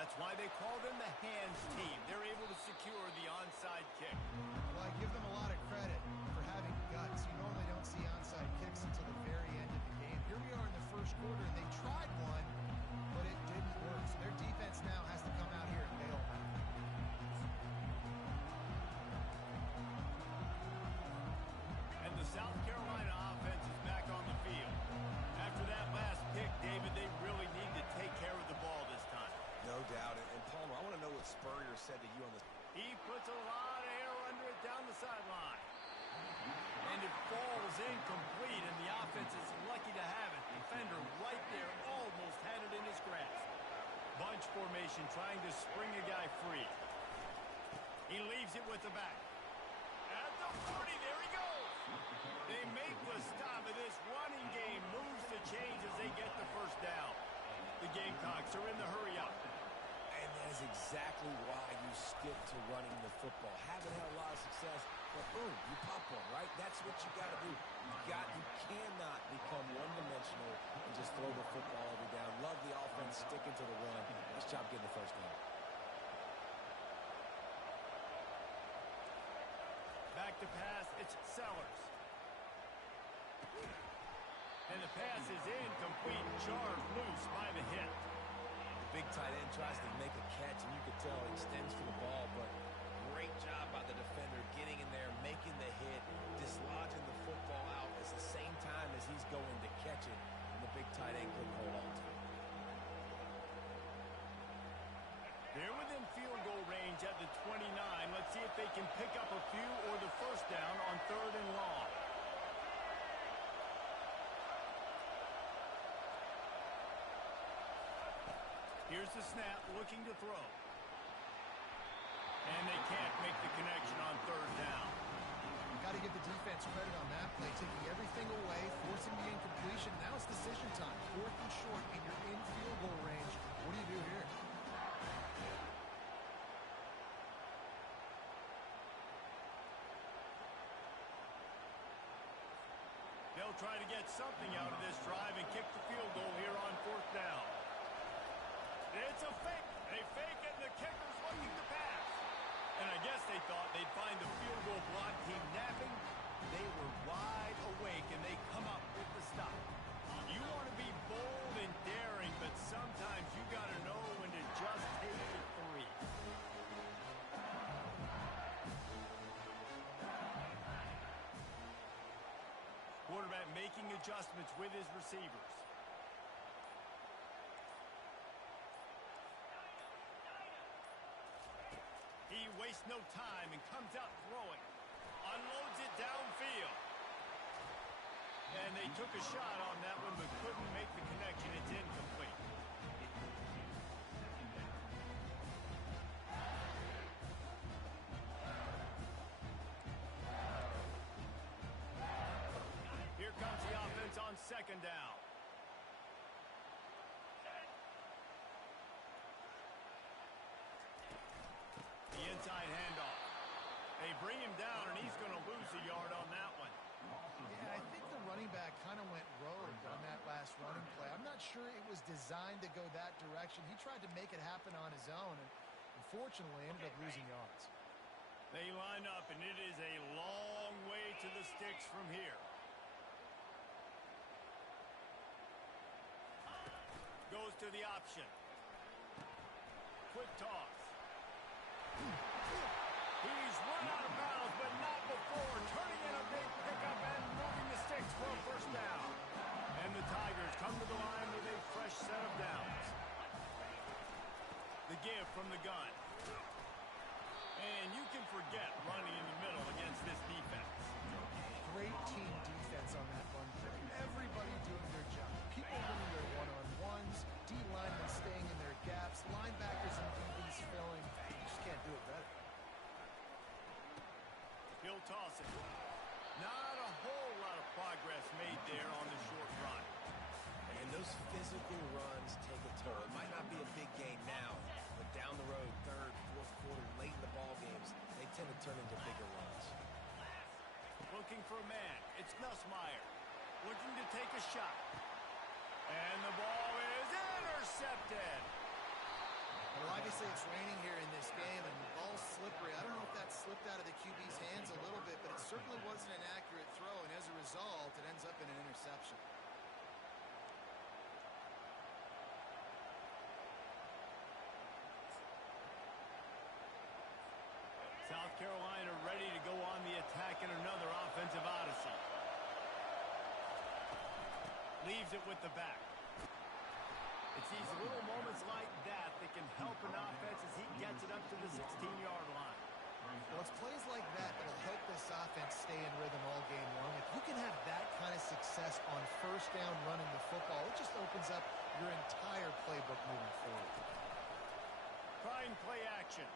That's why they call them the hands team. They're able to secure the onside kick. Well, I give them a lot of credit for having guts. You normally don't see onside kicks until the very end of the game. Here we are in the first quarter, and they tried one, but it didn't work. So their defense now has to come out here and bail them out. And the South Carolina offense is back on the field. After that last pick, David, they really need to take care of the ball this time. No doubt. And Palmer, I want to know what Spurrier said to you on this. He puts a lot of air under it down the sideline. And it falls incomplete, and the offense is lucky to have it. Defender right there almost had it in his grasp. Bunch formation trying to spring a guy free. He leaves it with the back. At the 40, there he goes. They make the stop of this running game. Moves to change as they get the first down. The Gamecocks are in the hurry up. And that is exactly why you stick to running the football. Haven't had a lot of success, but boom, you pop one, right? That's what you got to do. You cannot become one-dimensional and just throw the football every down. Love the offense sticking to the run. Nice job getting the first down. Back to pass, it's Sellers. And the pass is incomplete, charged loose by the hit. The big tight end tries to make a catch, and you can tell he extends for the ball, but great job by the defender getting in there, making the hit, dislodging the football out at the same time as he's going to catch it, and the big tight end couldn't hold on to it. They're within field goal range at the 29. Let's see if they can pick up a few or the first down on 3rd and long. Here's the snap, looking to throw. And they can't make the connection on 3rd down. Got to give the defense credit on that play, taking everything away, forcing the incompletion. Now it's decision time. 4th and short, and you're in field goal range. What do you do here? They'll try to get something out of this drive and kick the field goal here on 4th down. It's a fake. They fake it, and the kicker's looking to pass. And I guess they thought they'd find the field goal block team napping. They were wide awake, and they come up with the stop. You want to be bold and daring, but sometimes you got to know when to just take the 3. Quarterback making adjustments with his receivers. He wastes no time and comes out throwing. Unloads it downfield. And they took a shot on that one but couldn't make the connection. It's incomplete. Here comes the offense on 2nd down. The inside handoff. They bring him down, and he's going to lose a yard on that one. Yeah, I think the running back kind of went rogue on that last running play. I'm not sure it was designed to go that direction. He tried to make it happen on his own, and unfortunately ended up losing yards. They line up, and it is a long way to the sticks from here. Goes to the option. Quick toss. He's run out of bounds, but not before. Turning in a big pickup and moving the sticks for a first down. And the Tigers come to the line with a fresh set of downs. The give from the gun. And you can forget running in the middle against this defense. Great team defense on that run play. Everybody doing their job. People winning their one-on-ones, D-linemen staying in their gaps, linebackers and DBs filling. You just can't do it better. He'll toss it. Not a whole lot of progress made there on the short run. And those physical runs take a toll. It might not be a big game now, but down the road, 3rd, 4th quarter, late in the ball games, they tend to turn into bigger runs. Looking for a man. It's Nussmeier. Looking to take a shot. And the ball is intercepted. Well, obviously it's raining here in this game, and the ball's slippery. I don't know if that slipped out of the QB's hands a little bit, but it certainly wasn't an accurate throw, and as a result, it ends up in an interception. South Carolina ready to go on the attack in another offensive odyssey. Leaves it with the back. It's these little moments like that that can help an offense as he gets it up to the 16-yard line. Well, it's plays like that that'll help this offense stay in rhythm all game long. If you can have that kind of success on first down running the football, it just opens up your entire playbook moving forward. Trying play action.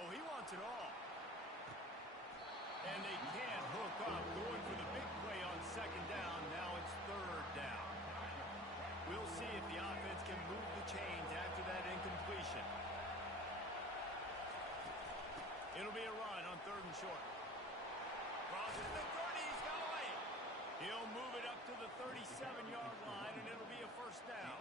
Oh, he wants it all. And they can't hook up. Going for the big play on second down. Now it's third down. We'll see if the offense can move the chains after that incompletion. It'll be a run on third and short. Crosses the 30. He's got away. He'll move it up to the 37-yard line, and it'll be a first down.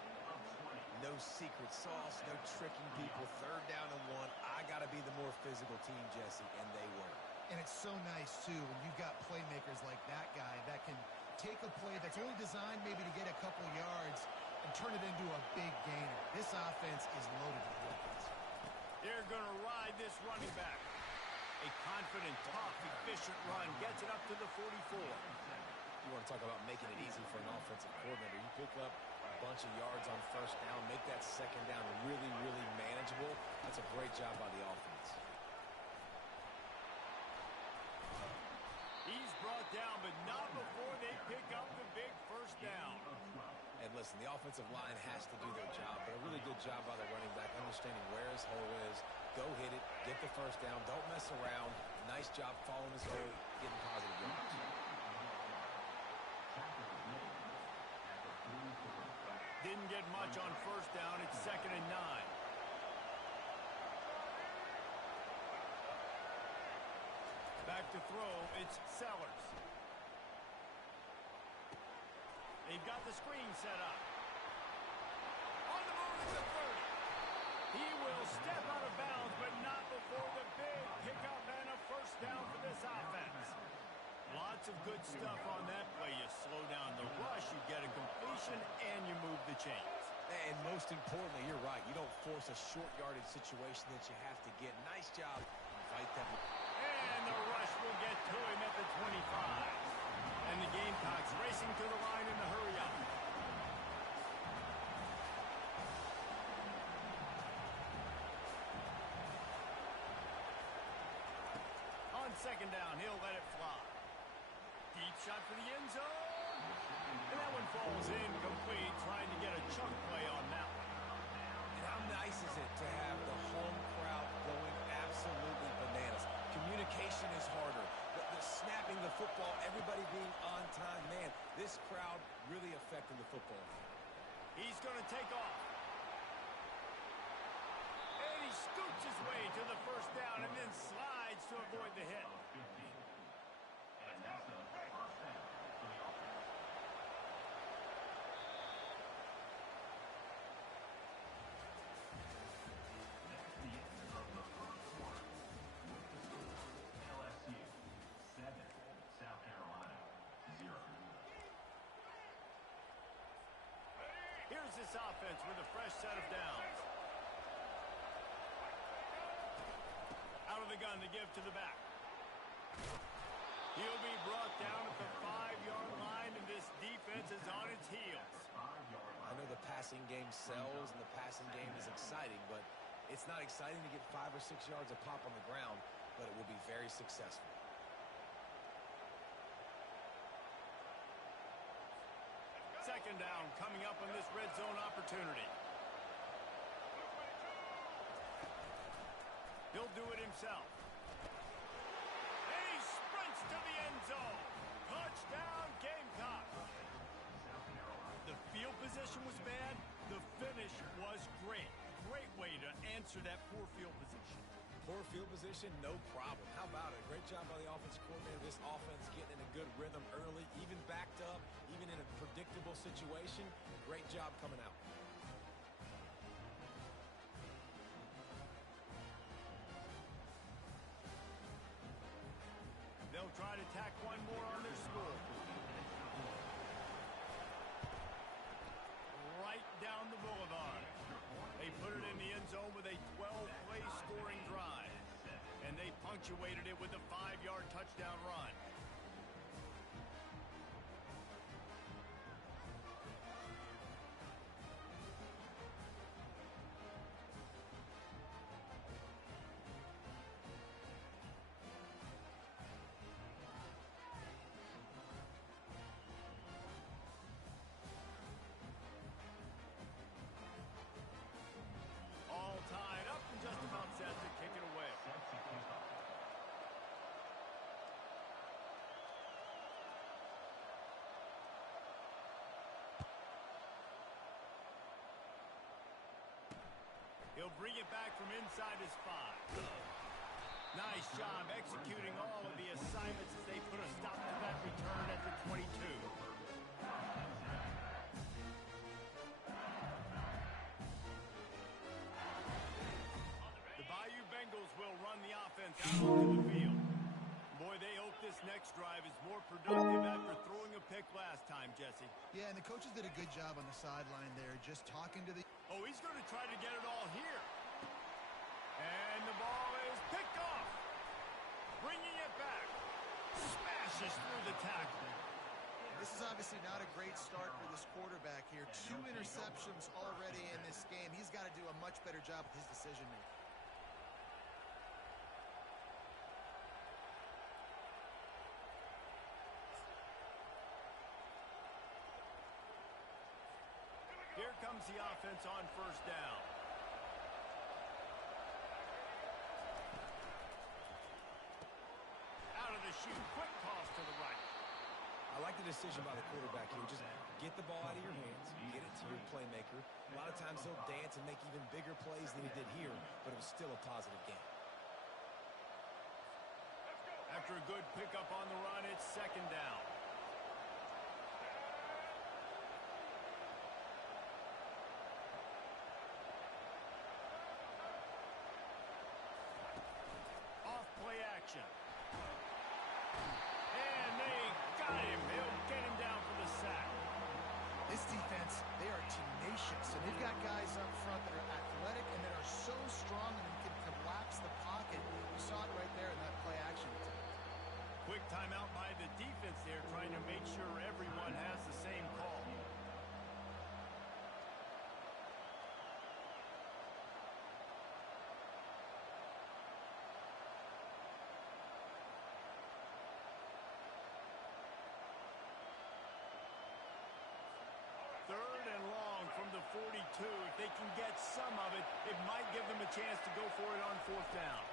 No secret sauce, no tricking people. Third down and one. I got to be the more physical team, Jesse, and they were. And it's so nice, too, when you've got playmakers like that guy that can take a play that's only designed maybe to get a couple yards and turn it into a big gainer. This offense is loaded with weapons. They're going to ride this running back. A confident, tough, efficient run gets it up to the 44. You want to talk about making it easy for an offensive coordinator. You pick up a bunch of yards on first down, make that second down really, really manageable. That's a great job by the offense. He's brought down, but not before they pick up the big first down. And listen, the offensive line has to do their job, but a really good job by the running back, understanding where his hole is. Go hit it, get the first down, don't mess around. Nice job following his hole, getting positive yards. Didn't get much on first down. It's 2nd and 9. Back to throw. It's Sellers. They've got the screen set up. On the move to the 30. He will step out of bounds, but not before the big pickup and a first down for this offense. Lots of good stuff on that play. You slow down the rush, you get a completion, and you move the chains. And most importantly, you're right. You don't force a short yardage situation that you have to get. Nice job. Invite them. And the rush will get to him at the 25. And the Gamecocks racing to the line in the hurry up. On second down, he'll let it fly. Deep shot for the end zone. And that one falls incomplete, trying to get a chunk play on that one. And how nice is it to have the home crowd going absolutely bananas? Communication is harder. The snapping the football, everybody being on time. Man, this crowd really affecting the football. He's going to take off. And he scoots his way to the first down and then slides to avoid the hit. Here's this offense with a fresh set of downs. Out of the gun to give to the back. He'll be brought down at the 5-yard line, and this defense is on its heels. I know the passing game sells and the passing game is exciting, but it's not exciting to get 5 or 6 yards a pop on the ground, but it will be very successful. Second down coming up on this red zone opportunity. He'll do it himself. And he sprints to the end zone. Touchdown, Gamecocks. The field position was bad. The finish was great. Great way to answer that poor field position. Poor field position, no problem. How about it? Great job by the offensive coordinator. This offense getting in a good rhythm early, even backed up, even in a predictable situation. Great job coming out. will try to tack one more on their score. Right down the boulevard. They put it in the end zone with a 12-play scoring drive. And they punctuated it with a 5-yard touchdown run. All tied up and just about set to kick it away. He'll bring it back from inside his 5. Nice job executing all of the assignments as they put a stop to that return at the 22. The Bayou Bengals will run the offense out onto the field. Boy, they hope this next drive is more productive after throwing a pick last time, Jesse. Yeah, and the coaches did a good job on the sideline there, just talking to the... Oh, he's going to try to get it all here. And the ball is picked off. Bringing it back. Smashes through the tackle. This is obviously not a great start for this quarterback here. 2 interceptions already in this game. He's got to do a much better job with his decision-making. Here comes the offense on first down. Out of the chute, quick toss to the right. I like the decision by the quarterback here. Just get the ball out of your hands, get it to your playmaker. A lot of times he'll dance and make even bigger plays than he did here, but it was still a positive game. After a good pickup on the run, it's second down. Off play action. And they got him. They'll get him down for the sack. This defense, they are tenacious, and they've got guys up front that are athletic and that are so strong and can collapse the pocket. You saw it right there in that play action attempt. Quick timeout by the defense there, trying to make sure everyone has the same call. Third and long from the 42. If they can get some of it, it might give them a chance to go for it on fourth down.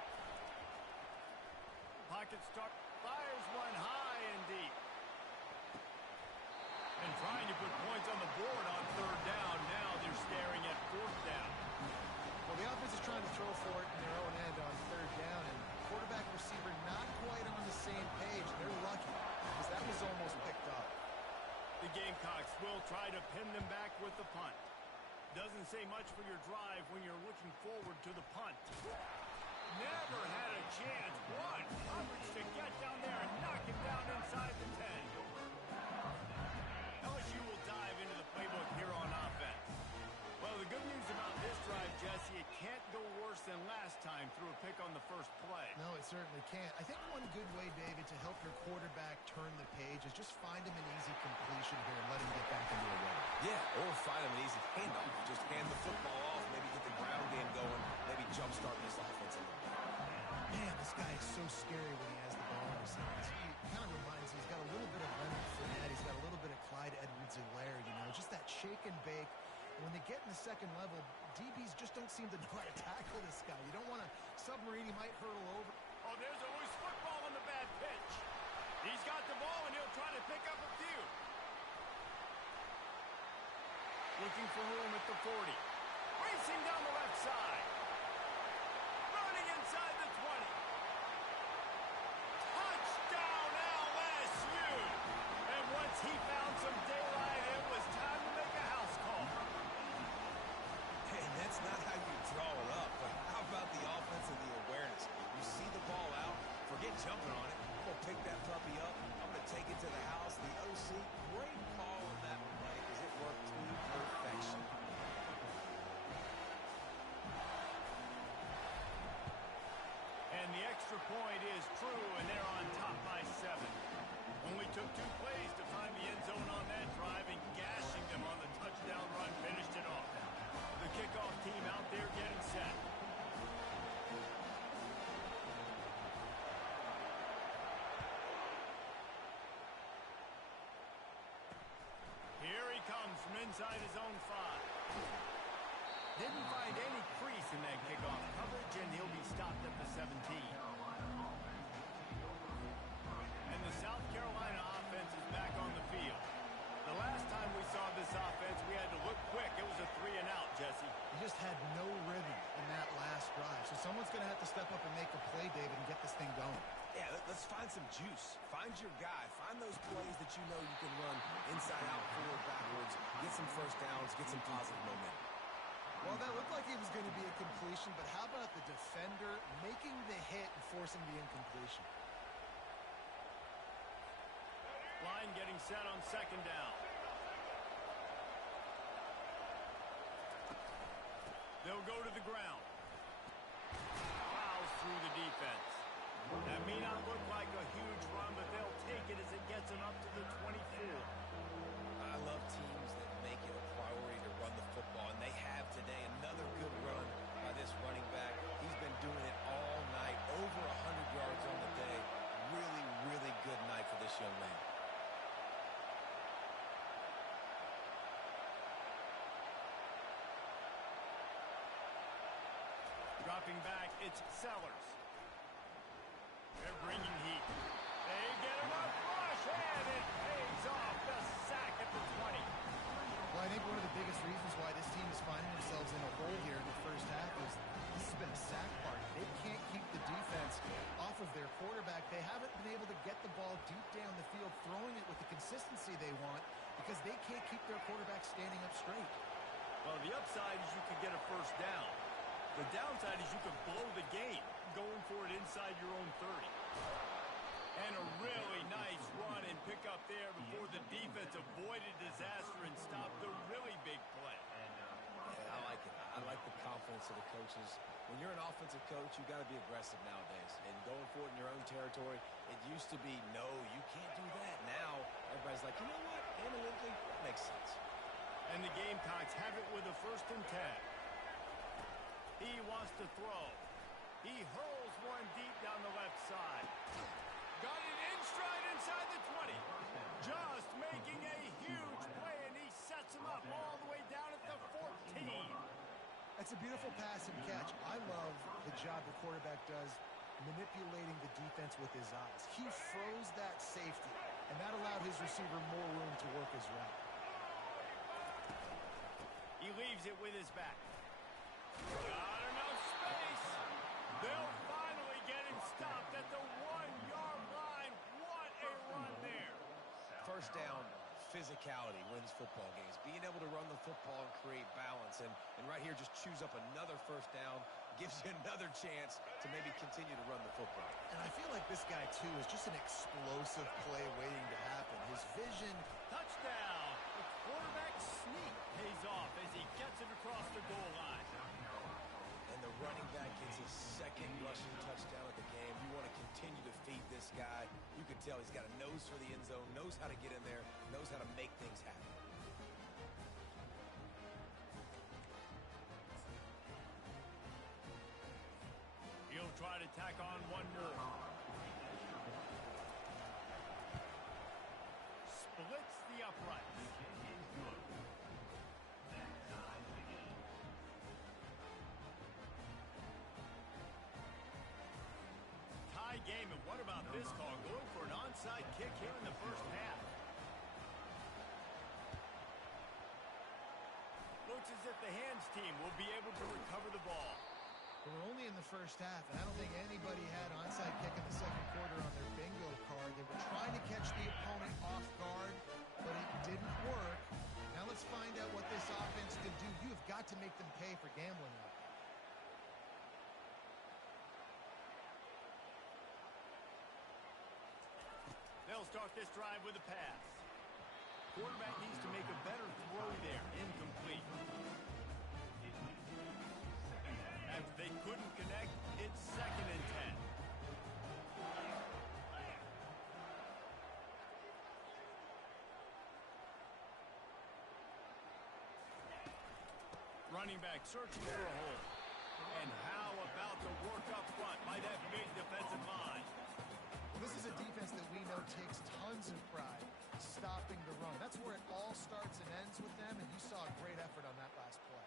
Pocket start, fires one high and deep. And trying to put points on the board on third down. Now they're staring at fourth down. Well, the offense is trying to throw for it in their own end on third down, and quarterback receiver not quite on the same page. They're lucky because that was almost picked up. The Gamecocks will try to pin them back with the punt. Doesn't say much for your drive when you're looking forward to the punt. Never had a chance. One coverage to get down there and knock him down inside the 10. LSU will dive into the playbook here on offense. Well, the good news about this drive, Jesse, it can't go worse than last time through a pick on the first play. No, it certainly can't. I think one good way, David, to help your quarterback turn the page is just find him an easy completion here and let him get back into the run. Yeah, or find him an easy handoff. Just hand the football off, maybe get the ground game going, maybe jumpstart this offense a little bit. Man, this guy is so scary when he has the ball in his hands. He kind of reminds me, he's got a little bit of Leonard Fournette. He's got a little bit of Clyde Edwards-Helaire, you know, just that shake and bake. And when they get in the second level, DBs just don't seem to know how to tackle this guy. You don't want to submarine, he might hurtle over. Oh, there's a loose football on the bad pitch. He's got the ball, and he'll try to pick up a few. Looking for room at the 40. Racing down the left side. Running inside the 20. Touchdown, LSU! And once he found some daylight, it was time to make a house call. And that's not how you draw it up, but how about the offense and the awareness? You see the ball out, forget jumping on it, go pick that puppy up. I'm going to take it to the house. The OC, great call on that play because it worked to perfection. And the extra point is true, and they're on top by 7. Only took 2 plays to find the end zone on that drive, and gashing them on the touchdown run finished it off. The kickoff team out there getting set. Here he comes from inside his own 5. Didn't find any crease in that kickoff coverage, and he'll be stopped at the 17. And the South Carolina offense is back on the field. The last time we saw this offense, we had to look quick. It was a 3-and-out, Jesse. He just had no rhythm in that last drive. So someone's going to have to step up and make a play, David, and get this thing going. Yeah, let's find some juice. Find your guy. Find those plays that you know you can run inside out, forward, backwards. Get some first downs. Get some positive momentum. Well, that looked like it was going to be a completion, but how about the defender making the hit and forcing the incompletion? Line getting set on 2nd down. They'll go to the ground. Fouls through the defense. That may not look like a huge run, but they'll take it as it gets them up to the 24. I love teams that make it a priority to run the football, and they have today. Another good run by this running back. He's been doing it all night, over 100 yards on the day. Really, really good night for this young man. Dropping back, it's Sellers. They're bringing heat. They get enough rush, and it pays off. The sack at the 20. Well, I think one of the biggest reasons why this team is finding themselves in a hole here in the first half is this has been a sack party. They can't keep the defense off of their quarterback. They haven't been able to get the ball deep down the field, throwing it with the consistency they want because they can't keep their quarterback standing up straight. Well, the upside is you could get a first down. The downside is you could blow the game going for it inside your own 30. And a really nice run and pick up there before the defense avoided disaster and stopped the really big play. Yeah, I like it. I like the confidence of the coaches. When you're an offensive coach, you got to be aggressive nowadays. And going for it in your own territory, it used to be, no, you can't do that. Now, everybody's like, you know what? Analytically, that makes sense. And the Gamecocks have it with a 1st and 10. He wants to throw. He hurls one deep down the left side. Got it in stride inside the 20. Just making a huge play, and he sets him up all the way down at the 14. That's a beautiful pass and catch. I love the job the quarterback does manipulating the defense with his eyes. He froze that safety, and that allowed his receiver more room to work his route. He leaves it with his back. Got enough space. They'll finally get him stopped at the 1-yard line. What a run there. First down, physicality wins football games. Being able to run the football and create balance. And right here, just choose up another first down. Gives you another chance to maybe continue to run the football. And I feel like this guy, too, is just an explosive play waiting to happen. His vision. Touchdown. The quarterback sneak pays off as he gets it across the goal line. And the running back gets his 2nd rushing touchdown of the game. You want to continue to feed this guy. You can tell he's got a nose for the end zone, knows how to get in there, knows how to make things happen. He'll try to tack on one more. Splits the uprights. Tie game, and what about this call? Going for an onside kick here in the first half. Looks as if the hands team will be able to recover the ball. But we're only in the first half, and I don't think anybody had onside kick in the 2nd quarter on their bingo card. They were trying to catch the opponent off guard, but it didn't work. Now let's find out what this offense can do. You have got to make them pay for gambling out there. They'll start this drive with a pass. Quarterback needs to make a better throw there. Incomplete. After they couldn't connect, it's 2nd and 10. Running back searching for a hole. And how about the work up front by that big defensive line? Well, this is a defense that we know takes tons of pride stopping the run. That's where it all starts and ends with them, and you saw a great effort on that last play.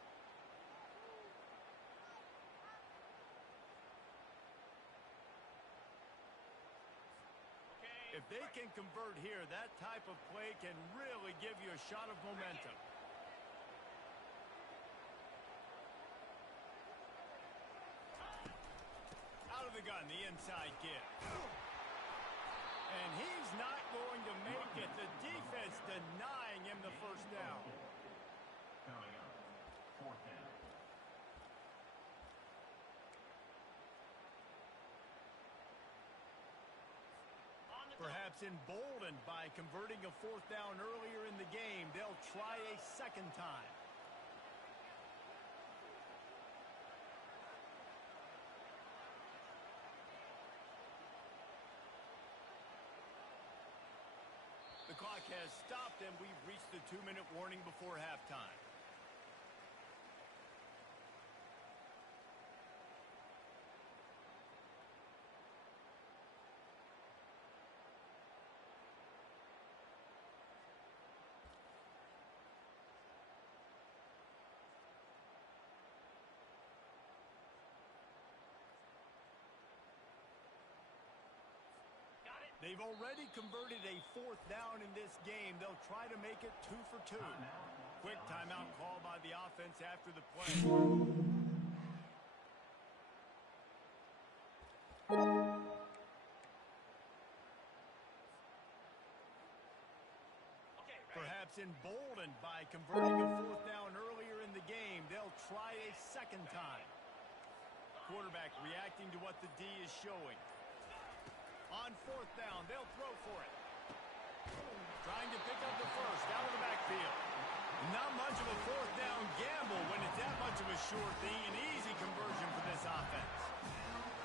If they can convert here, that type of play can really give you a shot of momentum. Out of the gun, the inside give. And he's not going to make it. The defense denying him the first down. Coming up, 4th down. Perhaps emboldened by converting a 4th down earlier in the game, they'll try a 2nd time. The clock has stopped, and we've reached the 2-minute warning before halftime. They've already converted a 4th down in this game. They'll try to make it 2 for 2. Quick timeout call by the offense after the play. Perhaps emboldened by converting a 4th down earlier in the game, they'll try a 2nd time. Quarterback reacting to what the D is showing. On 4th down, they'll throw for it. Trying to pick up the first out of the backfield. Not much of a 4th down gamble when it's that much of a sure thing. An easy conversion for this offense.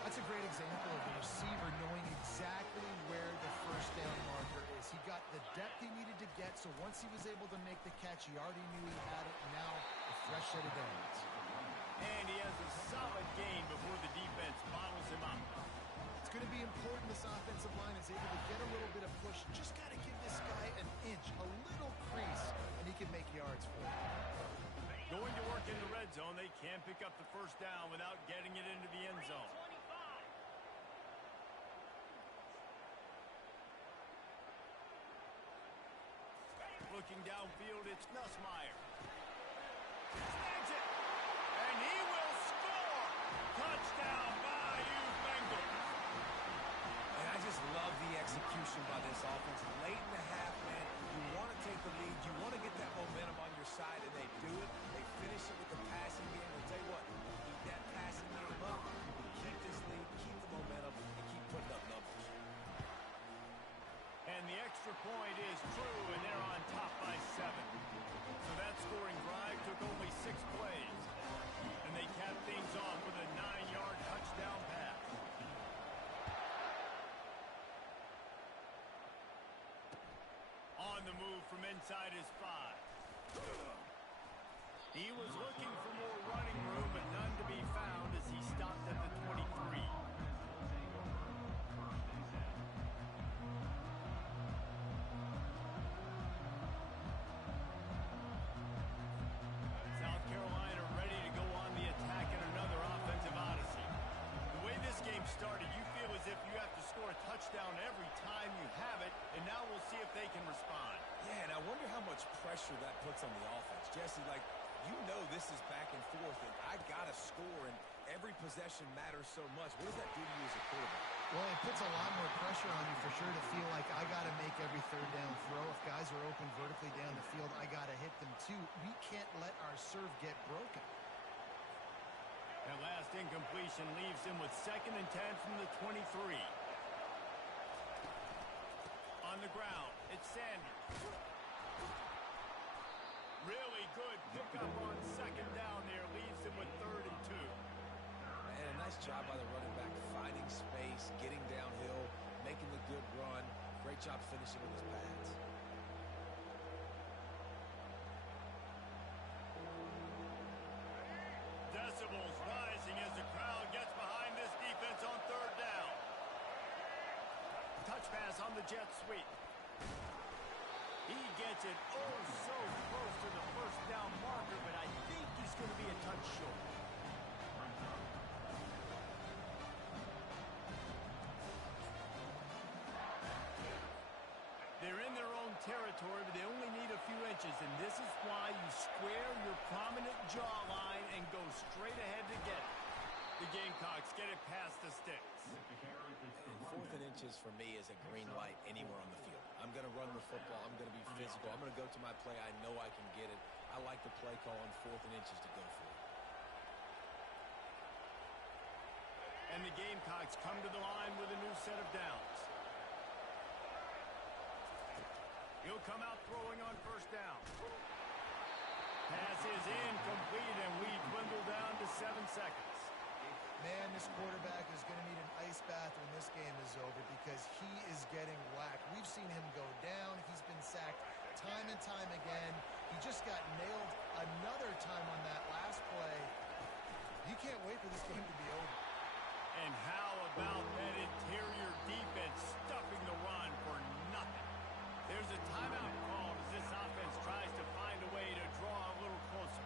That's a great example of a receiver knowing exactly where the first down marker is. He got the depth he needed to get, so once he was able to make the catch, he already knew he had it, and now a fresh set of downs. And he has a solid gain before the defense bottles him up. It's going to be important this offensive line is able to get a little bit of push. Just got to give this guy an inch, a little crease, and he can make yards for it. Going to work in the red zone. They can't pick up the first down without getting it into the end zone. Looking downfield, it's Nussmeier. Snags it, and he will score! Touchdown by Bengals. And I just love the execution by this offense. Late in the half, man, you want to take the lead. You want to get that momentum on your side, and they do it. They finish it with the passing game. I'll tell you what, keep that passing game up. Keep this lead, keep the momentum, and keep putting up numbers. And the extra point is true, and they're on top by 7. So that scoring drive took only 6 plays. And they cap things off with a 9-yard touchdown pass. On the move from inside his 5. He was looking for more running room, but none to be found as he stopped at the 23. South Carolina ready to go on the attack in another offensive odyssey. The way this game started, you feel as if you have to score a touchdown every time you have it, and now we'll see if they can respond. Yeah, and I wonder how much pressure that puts on the offense. Jesse, like, you know this is back and forth, and I got to score, and every possession matters so much. What does that do to you as a quarterback? Well, it puts a lot more pressure on you for sure to feel like I got to make every 3rd down throw. If guys are open vertically down the field, I got to hit them too. We can't let our serve get broken. That last incompletion leaves him with 2nd and 10 from the 23. On on the ground. It's Sanders. Really good pickup on second down there. Leaves him with 3rd and 2. And a nice job by the running back, finding space, getting downhill, making the good run. Great job finishing with his pads. Decibels rising as the crowd gets behind this defense on 3rd down. Touch pass on the jet sweep. He gets it oh so close to the 1st down marker, but I think he's going to be a touch short. They're in their own territory, but they only need a few inches, and this is why you square your prominent jawline and go straight ahead to get it. The Gamecocks get it past the sticks. And 4th and inches for me is a green light anywhere on the field. I'm going to run the football. I'm going to be physical. I'm going to go to my play. I know I can get it. I like the play call on 4th and inches to go for it. And the Gamecocks come to the line with a new set of downs. He'll come out throwing on 1st down. Pass is incomplete, and we dwindle down to 7 seconds. Man, this quarterback is going to need an ice bath when this game is over because he is getting whacked. We've seen him go down. He's been sacked time and time again. He just got nailed another time on that last play. He can't wait for this game to be over. And how about that interior defense stuffing the run for nothing? There's a timeout called as this offense tries to find a way to draw a little closer.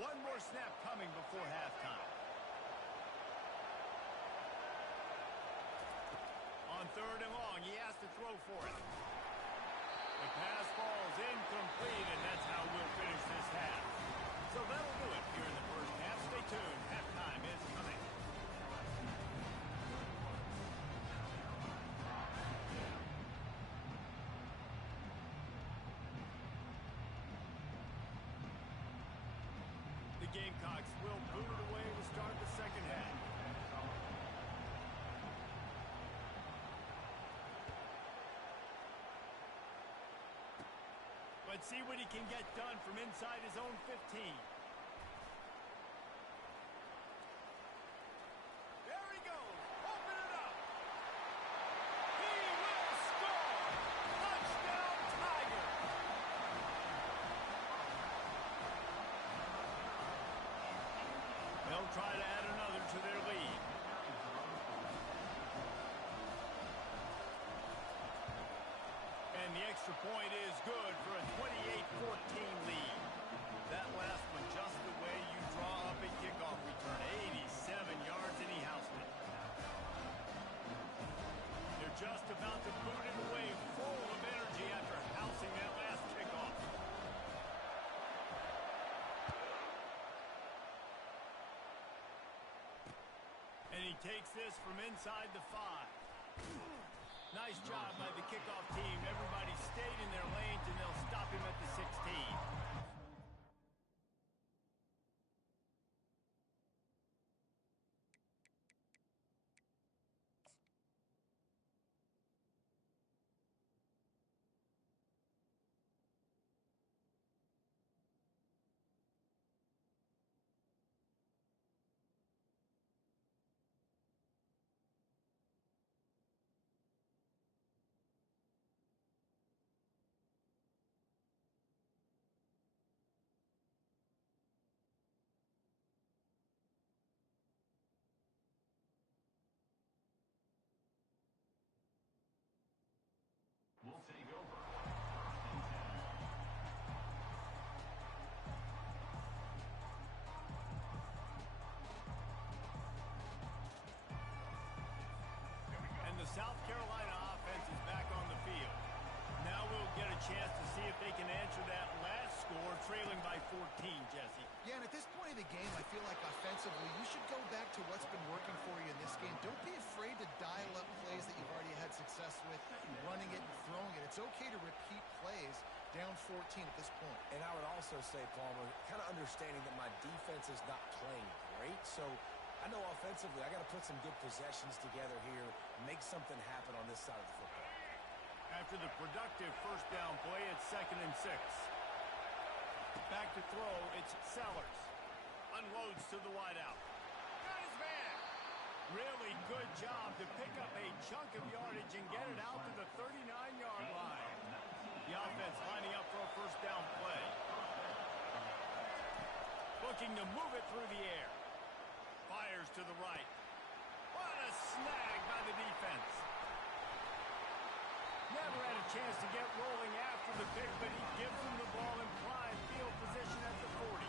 One more snap coming before halftime. On 3rd and long, he has to throw for it. The pass falls incomplete, and that's how we'll finish this half. So that'll do it here in the 1st half. Stay tuned. Halftime is coming. The Gamecocks will boot it away to start the 2nd half. Let's see what he can get done from inside his own 15. There he goes. Open it up. He will score. Touchdown, Tiger. They'll try to add another to their lead. And the extra point is good for a 28-14 lead. That last one just the way you draw up a kickoff return. 87 yards, and he housed it. They're just about to boot it away, full of energy after housing that last kickoff. And he takes this from inside the 5. Nice job by the kickoff team. Everybody stayed in their lanes, and they'll stop him at the 16. trailing by 14, Jesse. Yeah, and at this point of the game, I feel like offensively, you should go back to what's been working for you in this game. Don't be afraid to dial up plays that you've already had success with, running it and throwing it. It's okay to repeat plays down 14 at this point. And I would also say, Palmer, kind of understanding that my defense is not playing great, so I know offensively I got to put some good possessions together here, make something happen on this side of the football. After the productive first down play, it's 2nd and 6. Back to throw, it's Sellers. Unloads to the wideout. Got his man. Really good job to pick up a chunk of yardage and get it out to the 39-yard line. The offense lining up for a first down play. Looking to move it through the air. Fires to the right. What a snag by the defense. Never had a chance to get rolling after the pick, but he gives him the ball in prime field position at the 40.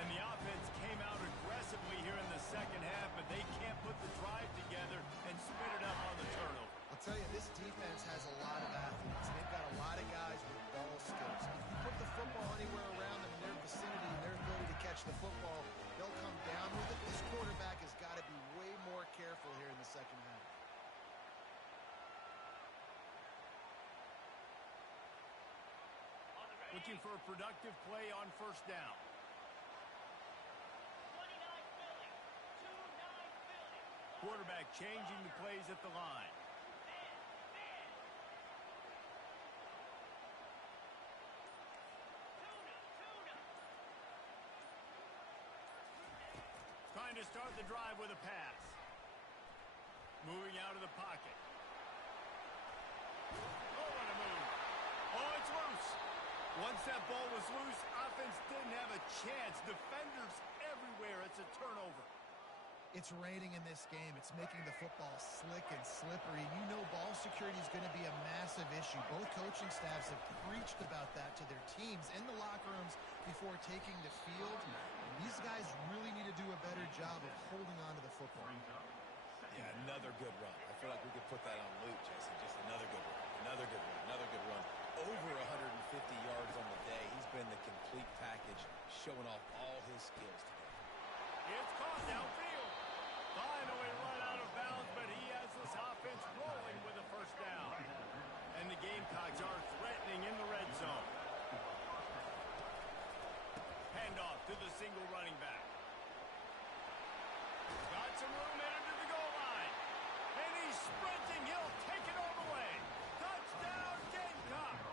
And the offense came out aggressively here in the second half, but they can't put the drive together and spit it up on the turnover. I'll tell you, this defense has a lot of athletes. They've got a lot of guys with ball skills. If you put the football anywhere around them in their vicinity and their ability to catch the football, they'll come down with it. This quarterback has got to be way more careful here in the second half. Looking for a productive play on first down. 29 Philly. 2-9 Philly. Quarterback changing the plays at the line. Trying to start the drive with a pass. Moving out of the pocket. Oh, what a move. Oh, it's loose. Once that ball was loose, offense didn't have a chance. Defenders everywhere. It's a turnover. It's raining in this game. It's making the football slick and slippery. You know ball security is going to be a massive issue. Both coaching staffs have preached about that to their teams in the locker rooms before taking the field. These guys really need to do a better job of holding on to the football. Yeah, another good run. I feel like we could put that on loop, Jesse. Just another good run. Another good run. Another good run. Over 150 yards on the day. He's been the complete package, showing off all his skills today. It's caught downfield. Finally run out of bounds, but he has this offense rolling with a first down. And the Gamecocks are threatening in the red zone. Handoff to the single running back. Got some room headed to the goal line. And he's sprinting. He'll take it all the way. Touchdown, Gamecocks.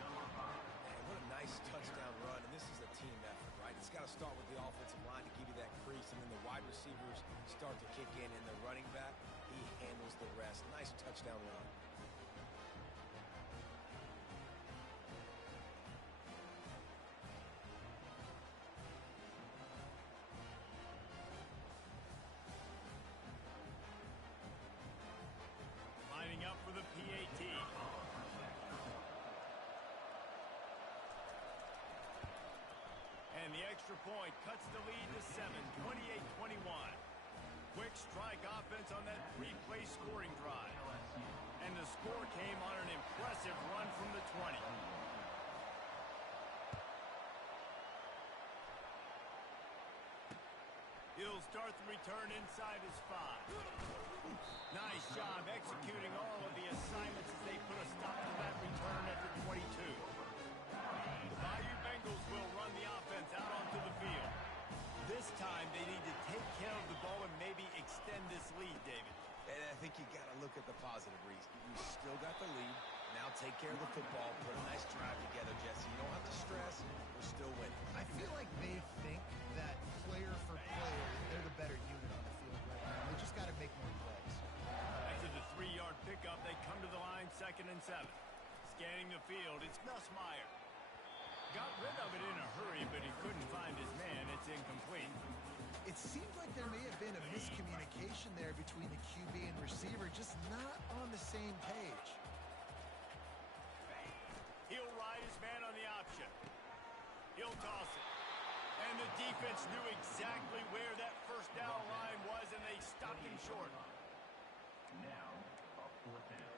Man, what a nice touchdown run. And this is a team effort, right? It's got to start with the offensive line to give you that crease, and then the wide receivers start to kick in, and the running back, he handles the rest. Nice touchdown run. Lining up for the PAT. And the extra point cuts the lead to 7, 28-21. Quick strike offense on that three-play scoring drive. And the score came on an impressive run from the 20. He'll start the return inside his 5. Nice job executing all of the assignments as they put a stop to that return at the 22. The Bayou Bengals will run the offense out onto the field. This time they need to take care of the ball and maybe extend this lead, David. And I think you got to look at the positive reason. You still got the lead. Now take care of the football. Put a nice drive together, Jesse. You don't have to stress. We're still winning. I feel like they think that player for player, they're the better unit on the field right now. They just got to make more plays. After the 3-yard pickup, they come to the line 2nd and 7. Scanning the field, it's Nussmeier. Got rid of it in a hurry, but he couldn't find his man. It's incomplete. It seemed like there may have been a miscommunication there between the QB and receiver, just not on the same page. He'll ride his man on the option. He'll toss it. And the defense knew exactly where that first down line was, and they stopped him short. Now, a 4th down.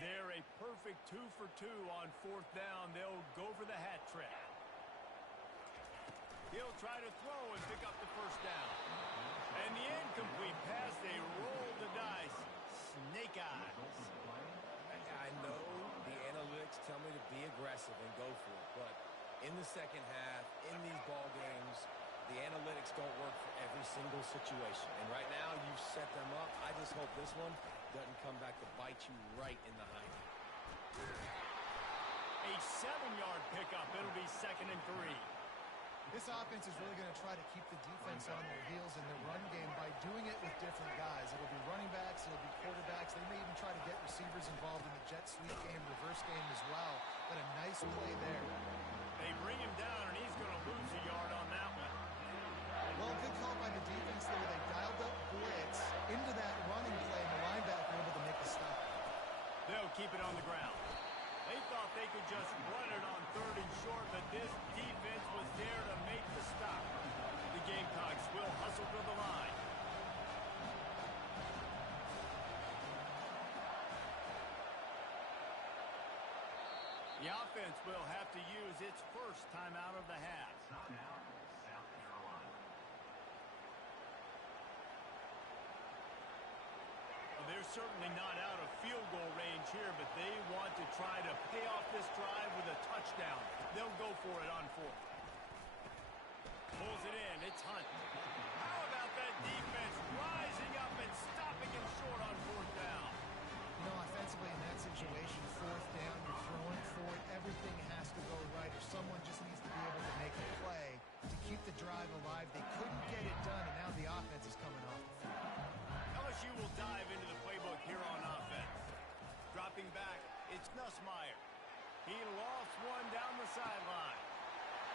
They're a perfect 2 for 2 on 4th down. They'll go for the hat trick. He'll try to throw and pick up the first down. And the incomplete pass, they roll the dice. Snake eyes. I know the analytics tell me to be aggressive and go for it, but in the second half, in these ball games, the analytics don't work for every single situation. And right now, you've set them up. I just hope this one doesn't come back to bite you right in the hind. A 7-yard pickup. It'll be 2nd and 3. This offense is really going to try to keep the defense on their heels in their run game by doing it with different guys. It'll be running backs, it'll be quarterbacks. They may even try to get receivers involved in the jet sweep game, reverse game as well. But a nice play there. They bring him down, and he's going to lose a yard on that one. Well, good call by the defense there. They dialed up blitz into that running play, and the linebacker able to make the stop. They'll keep it on the ground. They thought they could just run it on 3rd and short, but this defense was there to make the stop. The Gamecocks will hustle to the line. The offense will have to use its first timeout of the half. Timeout, South Carolina. Well, they're certainly not out of field goal range here, but they want to try to pay off this drive with a touchdown. They'll go for it on 4th. Pulls it in. It's Hunt. How about that defense rising up and stopping him short on 4th down? You know, offensively in that situation, 4th down, you're throwing for it. Everything has to go right, or someone just needs to be able to make a play to keep the drive alive. They couldn't get it done, and now the offense is coming off the field. LSU will dive into the playbook here on offense. Dropping back, it's Nussmeier. He lost one down the sideline.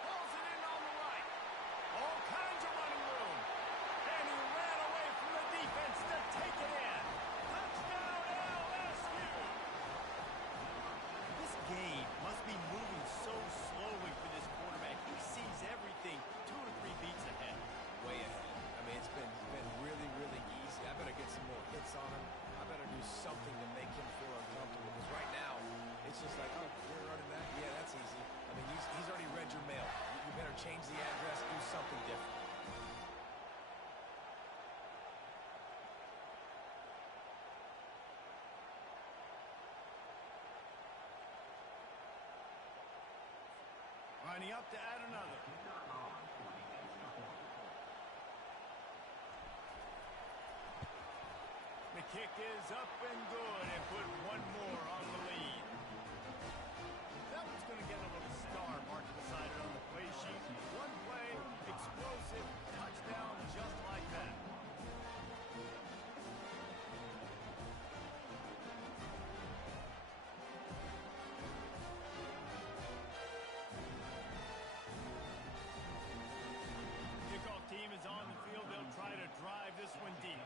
Pulls it in on the right. All kinds of running room. And he ran away from the defense to take it in. Touchdown, LSU! This game must be moving so slowly for this quarterback. He sees everything 2 or 3 beats ahead. Way ahead. I mean, it's been really, really easy. I better get some more hits on him. I better do something to make him feel uncomfortable. Because right now, it's just like, oh, you're running that? Yeah, that's easy. I mean, he's already read your mail. You better change the address, do something different. Lining up to add another. The kick is up and good and put one more on the lead. That one's going to get a little star marked beside it on the play sheet. One play, explosive, touchdown just like that. Kickoff team is on the field. They'll try to drive this one deep.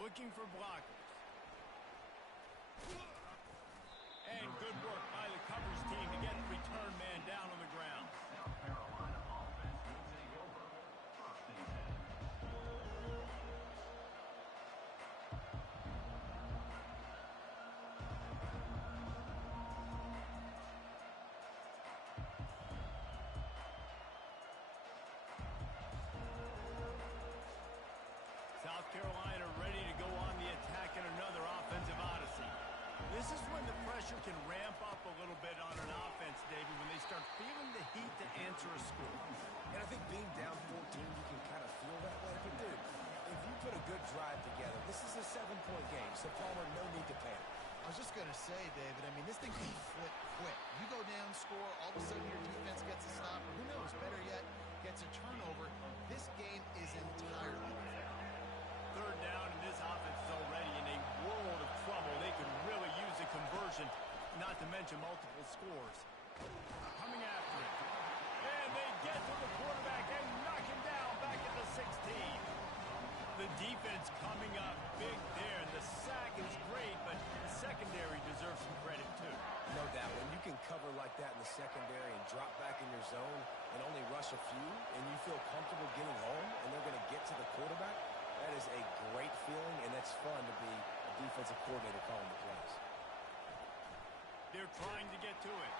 Looking for blockers. And good work by the coverage team to get the return man down on the ground. South Carolina offense will take over. First and 10. South Carolina ready to go on the attack in another offensive odyssey. This is when the pressure can ramp up a little bit on an offense, David, when they start feeling the heat to answer a score. And I think being down 14, you can kind of feel that way. But, dude, if you put a good drive together, this is a 7-point game, so Palmer, no need to panic. I was just going to say, David, I mean, this thing can flip quick. You go down, score, all of a sudden your defense gets a stop, or who knows, better yet, gets a turnover. This game is entirely different. 3rd down, and this offense is already in a world of trouble. They could really use a conversion, not to mention multiple scores. Coming after it. And they get to the quarterback and knock him down back at the 16. The defense coming up big there. The sack is great, but the secondary deserves some credit too. No doubt. When you can cover like that in the secondary and drop back in your zone and only rush a few, and you feel comfortable getting home, and they're going to get to the quarterback, that is a great feeling, and it's fun to be a defensive coordinator calling the plays. They're trying to get to it.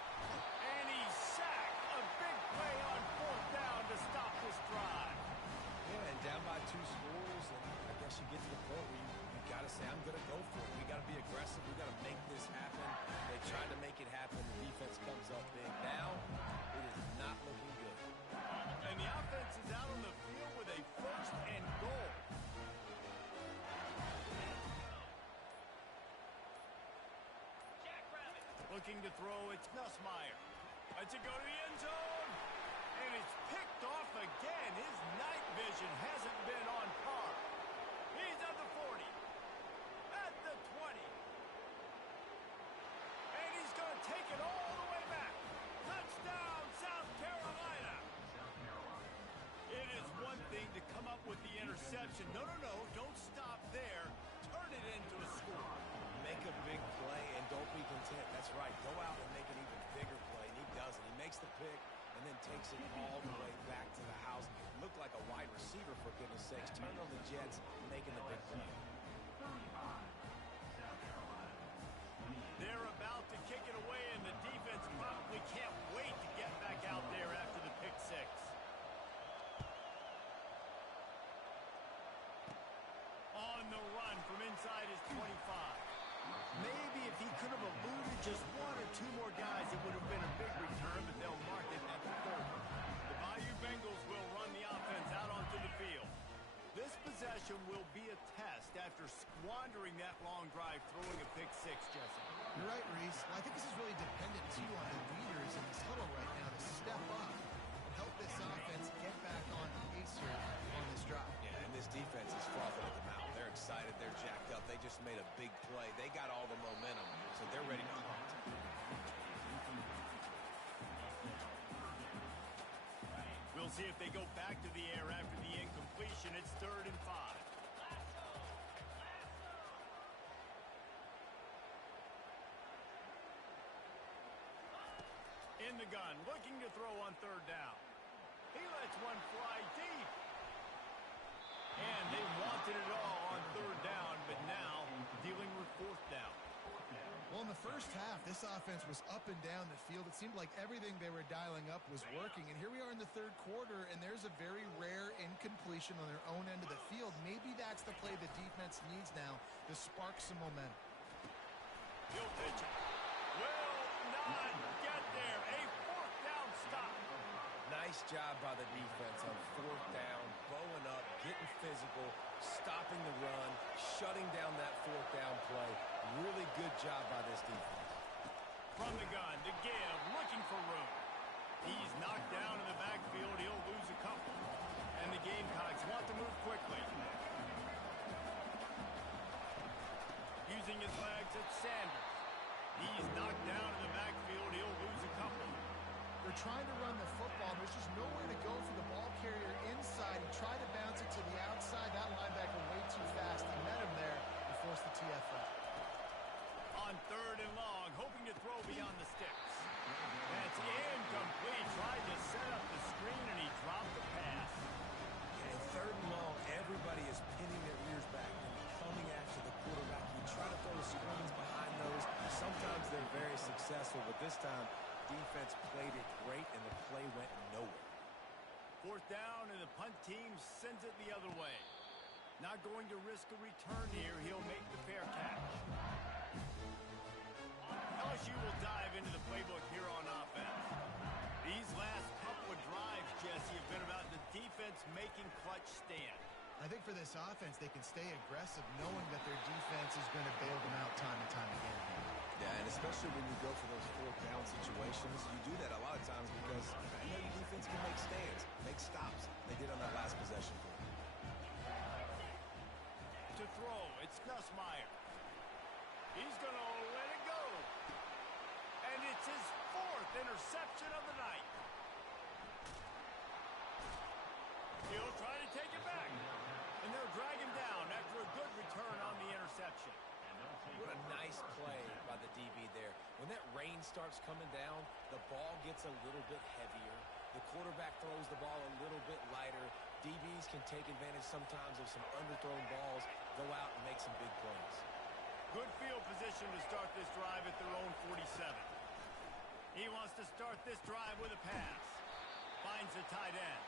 And he's sacked. A big play on fourth down to stop this drive. Yeah, and down by 2 scores, and I guess you get to the point where you got to say, I'm going to go for it. We got to be aggressive. We got to make this happen. They tried to make it happen. The defense comes up big. Now, it is not looking good. And the offense is out on the field with a first and goal. Jackrabbit. Looking to throw, it's Nussmeier. Lets it go to the end zone. And it's picked off again. His night vision hasn't been on par. He's at the 40. At the 20. And he's going to take it all the way back. Touchdown, South Carolina. It is one thing to come up with the interception. No, don't stop there. Turn it into a score. Make a big play and don't be content. That's right. Go out and make an even bigger play, and he does it. He makes the pick and then takes it all the way back to the house. Looked like a wide receiver, for goodness sakes. Turned on the Jets, making the big play. They're about to kick it away, and the defense probably can't wait to get back out there after the pick six. On the run from inside his 25. Maybe if he could have eluded just 1 or 2 more guys, it would have been a big return, but they'll mark it at the 30. The Bayou Bengals will run the offense out onto the field. This possession will be a test after squandering that long drive, throwing a pick six, Jesse. You're right, Reese. Well, I think this is really dependent, too, on the leaders in this huddle right now to step up and help this offense get back on pace here on this drive. Yeah, and this defense is frothing at the mouth. They're excited. They're jacked up. They just made a big play. They got all the momentum, so they're ready to hunt. We'll see if they go back to the air after the incompletion. It's 3rd and 5. In the gun, looking to throw on 3rd down. He lets one fly deep. And they wanted it all on 3rd down, but now dealing with 4th down. Well, in the first half, this offense was up and down the field. It seemed like everything they were dialing up was working. And here we are in the 3rd quarter, and there's a very rare incompletion on their own end of the field. Maybe that's the play the defense needs now to spark some momentum. He'll pitch it. Will not get there. A 4th down stop. Nice job by the defense on 4th down, bowing up, getting physical, stopping the run, shutting down that 4th down play. Really good job by this defense. From the gun to give, looking for room. He's knocked down in the backfield. He'll lose a couple. And the Gamecocks want to move quickly. Using his legs, it's Sanders. He's knocked down in the backfield. He'll lose a couple. They're trying to run the football. There's just nowhere to go for the ball carrier inside. He tried to bounce it to the outside. That linebacker way too fast. He met him there and forced the TFL. On 3rd and long, hoping to throw beyond the sticks. That's incomplete. Tried to set up the screen, and he dropped the pass. And 3rd and long, everybody is pinning their ears back and coming after the quarterback. You try to throw screens behind those. Sometimes they're very successful, but this time, defense played it great, and the play went nowhere. 4th down, and the punt team sends it the other way. Not going to risk a return here. He'll make the fair catch. LSU will dive into the playbook here on offense. These last couple of drives, Jesse, have been about the defense making clutch stands. I think for this offense, they can stay aggressive knowing that their defense is going to bail them out time and time again. Yeah, and especially when you go for those 4th down situations, you do that a lot of times because you know your defense can make stands, make stops. They did on that last possession for them. To throw, it's Nussmeier. He's going to let it go. And it's his 4th interception of the night. He'll try to take it back. And they'll drag him starts coming down, the ball gets a little bit heavier. The quarterback throws the ball a little bit lighter. DBs can take advantage sometimes of some underthrown balls, go out and make some big plays. Good field position to start this drive at their own 47. He wants to start this drive with a pass. Finds a tight end.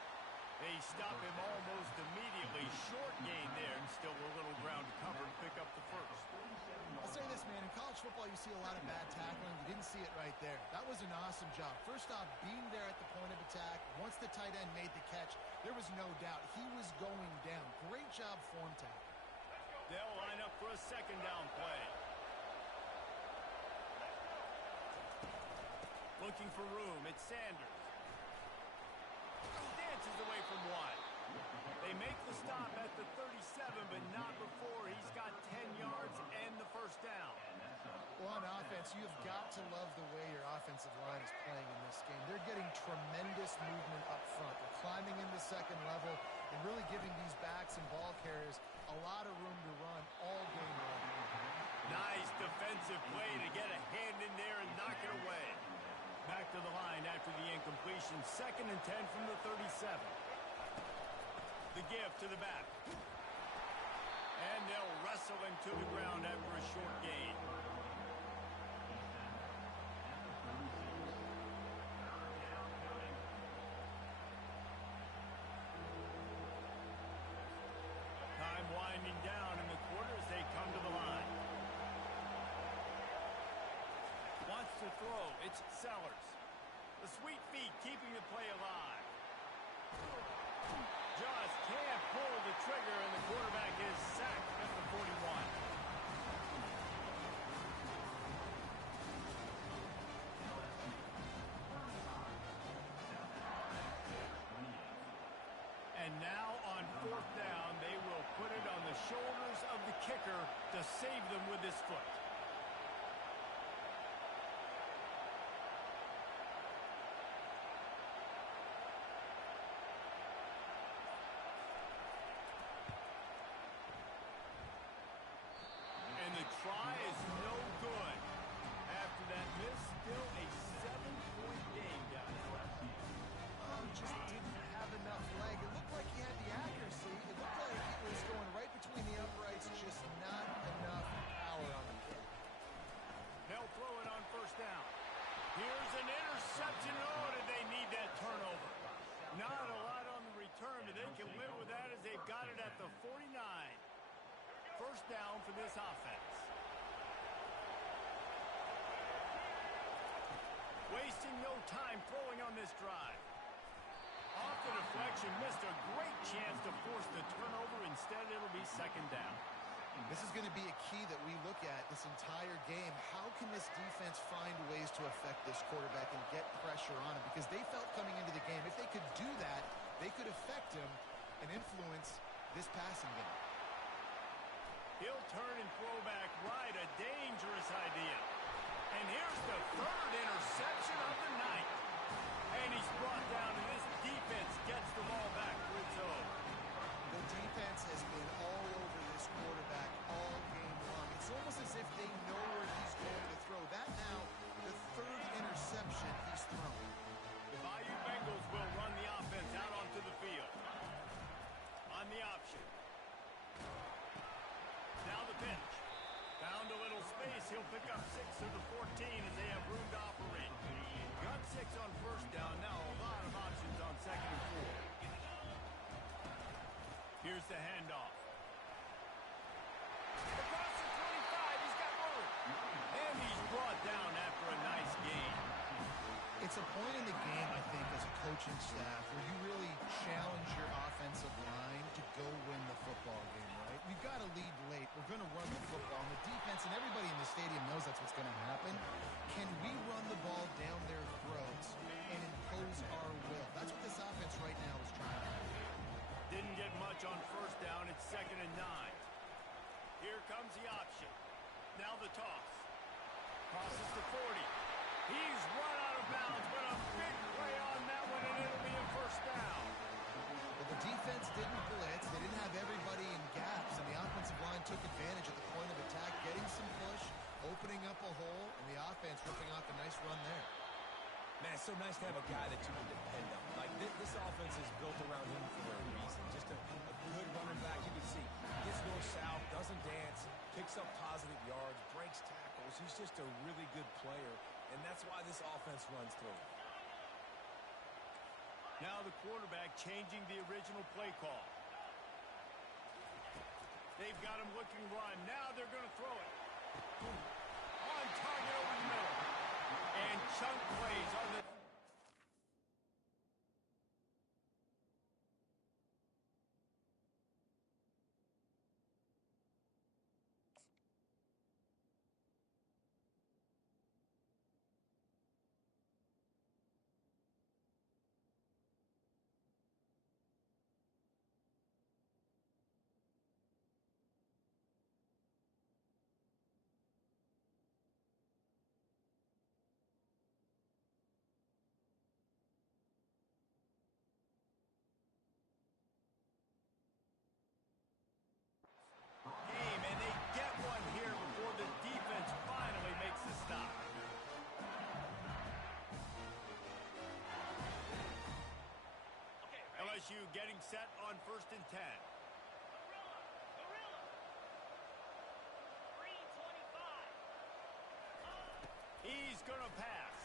They stop him almost immediately. Short gain there, and still a little ground to cover to pick up the first. I'll say this, man. In college football, you see a lot of bad tackling. You didn't see it right there. That was an awesome job. First off, being there at the point of attack. Once the tight end made the catch, there was no doubt he was going down. Great job form tackle. They'll line up for a second down play. Looking for room. It's Sanders. Dances away from one. They make the stop at the 37, but not before he's got 10 yards and the first down. Well, on offense, you've got to love the way your offensive line is playing in this game. They're getting tremendous movement up front. They're climbing into second level and really giving these backs and ball carriers a lot of room to run all game long. Nice defensive play to get a hand in there and knock it away. Back to the line after the incompletion. 2nd and 10 from the 37. The give to the back. And they'll wrestle him to the ground after a short gain. Time winding down in the quarter as they come to the line. Wants to throw. It's Sellers. The sweet feet keeping the play alive. Just can't pull the trigger, and the quarterback is sacked at the 41. And now on 4th down, they will put it on the shoulders of the kicker to save them with his foot. Try is no good. After that miss, still a 7-point game, guys. Just didn't have enough leg. It looked like he had the accuracy. It looked like he was going right between the uprights, just not enough power on the kick. They'll throw it on 1st down. Here's an interception. Oh, did they need that turnover? Not a lot on the return, but they can live with that as they've got it at the 49. 1st down for this offense. Wasting no time throwing on this drive. Off the deflection, missed a great chance to force the turnover. Instead, it'll be 2nd down. This is going to be a key that we look at this entire game. How can this defense find ways to affect this quarterback and get pressure on him? Because they felt coming into the game, if they could do that, they could affect him and influence this passing game. He'll turn and throw back right. A dangerous idea. And here's the 3rd interception of the night. And he's brought down, and this defense gets the ball back for its own. The defense has been all over this quarterback all game long. It's almost as if they know where he's going to throw. That now, the 3rd interception he's thrown. The Bayou Bengals will run the offense out onto the field. On the option. Now the pitch. Found a little space. He'll pick up 6 of the 14 as they have room to operate. Got 6 on 1st down. Now a lot of options on 2nd and 4. Here's the handoff. Across the 25. He's got room. And he's brought down after a nice gain. It's a point in the game, I think, as a coaching staff where you really challenge your offensive line to go win the football game, right? We've got to lead late. We're going to run the football. And the defense and everybody in the stadium knows that's what's going to happen. Can we run the ball down their throats and impose our will? That's what this offense right now is trying to do. Didn't get much on 1st down. It's 2nd and 9. Here comes the option. Now the toss. Crosses to 40. He's run out of bounds, but a big play on that one, and it'll be a 1st down. But the defense didn't blitz. They didn't have everybody in gaps, and the offensive line took advantage at the point of attack, getting some push, opening up a hole, and the offense ripping off a Nice run there. Man, it's so nice to have a guy that you can depend on. Like, this offense is built around him for a reason. Just a good running back. You can see, gets north-south, doesn't dance, picks up positive yards, breaks tackles. He's just a really good player, and that's why this offense runs through him. Now the quarterback changing the original play call. They've got him looking run. Now they're going to throw it. On target over the middle. And chunk plays on the... game, and they get one here before the defense finally makes the stop. LSU getting set on 1st and 10. Gorilla. 3:25. He's going to pass.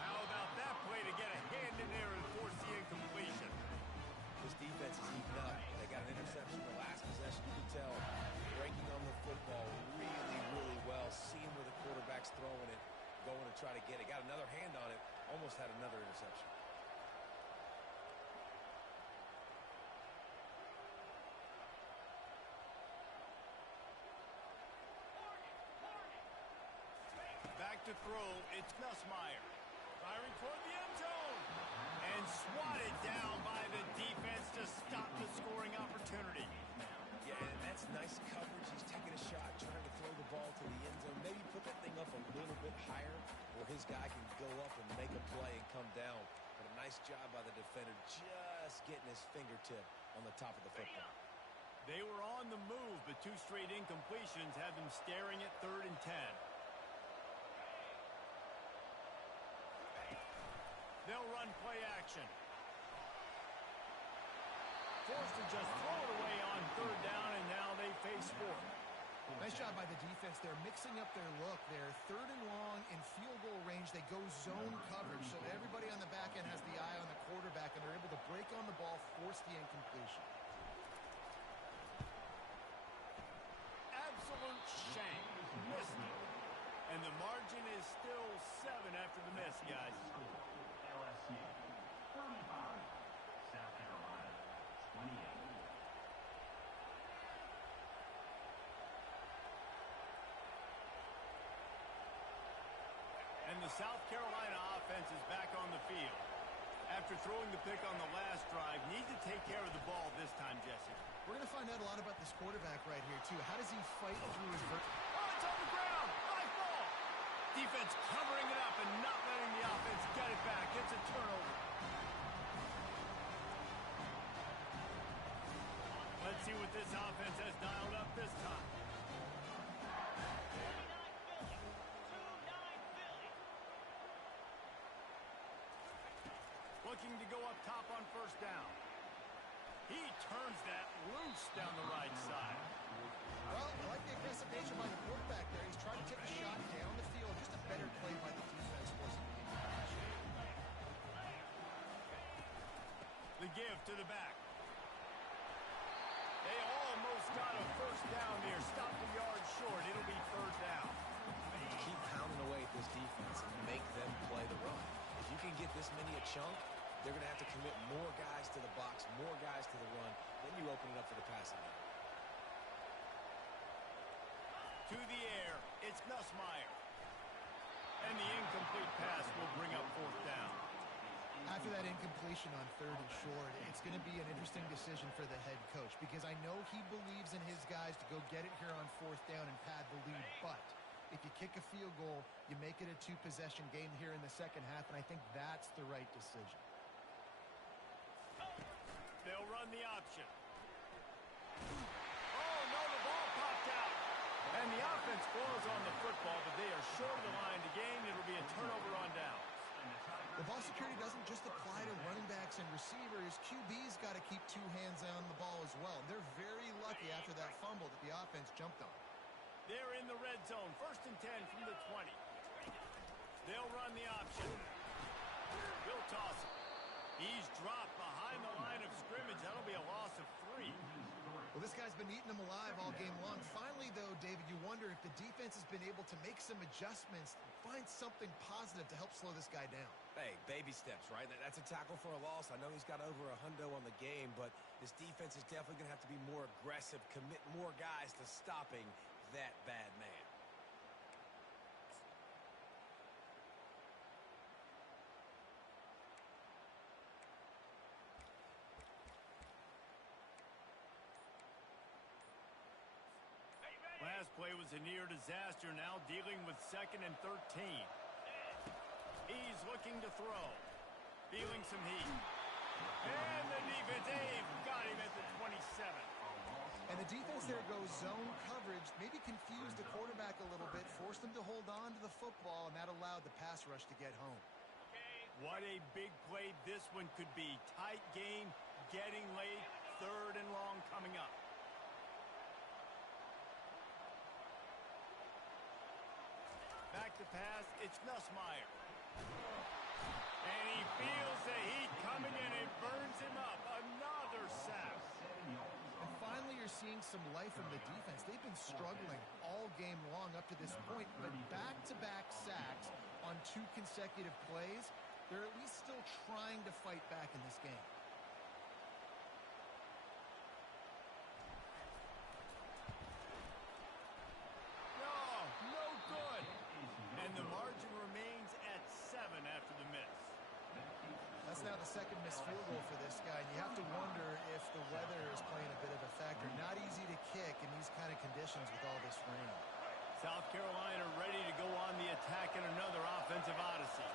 How about that play to get a hand in there and force the incompletion? This defense is heating up. They got an interception the last possession. You can tell breaking on the football really, really well. Seeing where the quarterback's throwing it, going to try to get it. Got another hand on it. Almost had another interception. Back to throw. It's Nussmeier. Firing toward the end zone. And swatted down by the defense to stop the scoring opportunity. Yeah, and that's nice coverage. He's taking a shot, trying to throw the ball to the end zone. Maybe put that thing up a little bit higher where his guy can go up and make a play and come down. But a nice job by the defender just getting his fingertip on the top of the football. They were on the move, but 2 straight incompletions had them staring at 3rd and 10. They'll run play action. Forced to just throw it away on 3rd down, and now they face 4th. Nice job by the defense. They're mixing up their look. They're 3rd and long in field goal range. They go zone coverage, so everybody on the back end has the eye on the quarterback, and they're able to break on the ball, force the incompletion. Absolute shame. Missed it. And the margin is still 7 after the miss, guys. LSU 35, South Carolina 28. And the South Carolina offense is back on the field. After throwing the pick on the last drive, need to take care of the ball this time, Jesse. We're going to find out a lot about this quarterback right here, too. How does he fight through his... Oh, it's on the ground! High ball! Defense covering it up and not letting the offense get it back. It's a turnover. Let's see what this offense has dialed up this time. 29 Philly. Looking to go up top on 1st down. He turns that loose down the right side. Well, I like the aggressive nature by the quarterback there. He's trying to take a shot down the field. Just a better play by the defense forcing the incompletion. The give to the back. They almost got a 1st down there. Stopped a yard short. It'll be 3rd down. Keep pounding away at this defense and make them play the run. If you can get this many a chunk, they're going to have to commit more guys to the box, more guys to the run. Then you open it up for the passing game. To the air, it's Nussmeier. And the incomplete pass will bring up 4th down. After that incompletion on 3rd and short, it's going to be an interesting decision for the head coach because I know he believes in his guys to go get it here on 4th down and pad the lead, but if you kick a field goal, you make it a 2-possession game here in the second half, and I think that's the right decision. They'll run the option. Oh, no, the ball popped out. And the offense falls on the football, but they are short of the line to gain. It'll be a quarterbacks and receivers, QB's got to keep two hands on the ball as well. They're very lucky after that fumble that the offense jumped on. They're in the red zone. 1st and 10 from the 20. They'll run the option. He'll toss it. He's dropped behind the line of scrimmage. That'll be a loss of 3. Well, this guy's been eating them alive all game long. Finally, though, David, you wonder if the defense has been able to make some adjustments, find something positive to help slow this guy down. Hey, baby steps, right? That's a tackle for a loss. I know he's got over $100 on the game, but this defense is definitely going to have to be more aggressive, commit more guys to stopping that bad man. Last play was a near disaster, now dealing with 2nd and 13. He's looking to throw. Feeling some heat. And the defense, they've got him at the 27. And the defense there goes zone coverage, maybe confused the quarterback a little bit, forced him to hold on to the football, and that allowed the pass rush to get home. What a big play this one could be. Tight game, getting late, 3rd and long coming up. Back to pass, it's Nussmeier. And he feels the heat coming in and burns him up. Another sack. And finally, you're seeing some life from the defense. They've been struggling all game long up to this point, but back-to-back sacks on 2 consecutive plays, they're at least still trying to fight back in this game. No good. And the margin remains at 7 after the miss. That's now the 2nd missed field goal for this guy, and you have to wonder if the weather is playing a bit of a factor. Not easy to kick in these kind of conditions with all this rain. South Carolina ready to go on the attack in another offensive odyssey.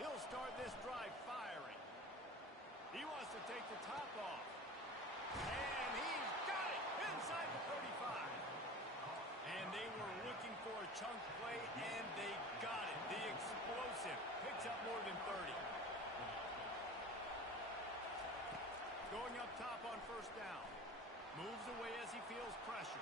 He'll start this drive firing. He wants to take the top off. And he's got it inside the 35. And they were looking for a chunk play, and they got it. The explosive picks up more than 30. Going up top on 1st down. Moves away as he feels pressure.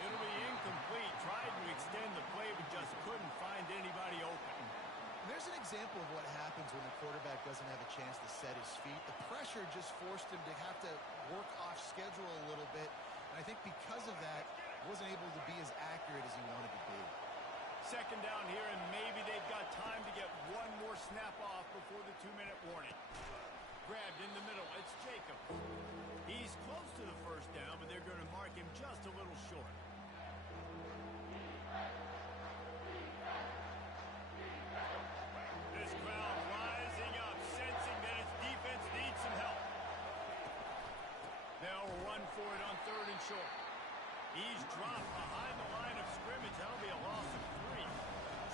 It'll be incomplete. Tried to extend the play, but just couldn't find anybody open. And there's an example of what happens when the quarterback doesn't have a chance to set his feet. The pressure just forced him to have to work off schedule a little bit. And I think because of that, wasn't able to be as accurate as he wanted to be. 2nd down here, and maybe they've got time to get one more snap off before the 2-minute warning. Grabbed in the middle, it's Jacob. He's close to the 1st down, but they're going to mark him just a little short. This crowd rising up, sensing that its defense needs some help. They'll run for it on 3rd and short. He's dropped behind the line of scrimmage. That'll be a loss of 3.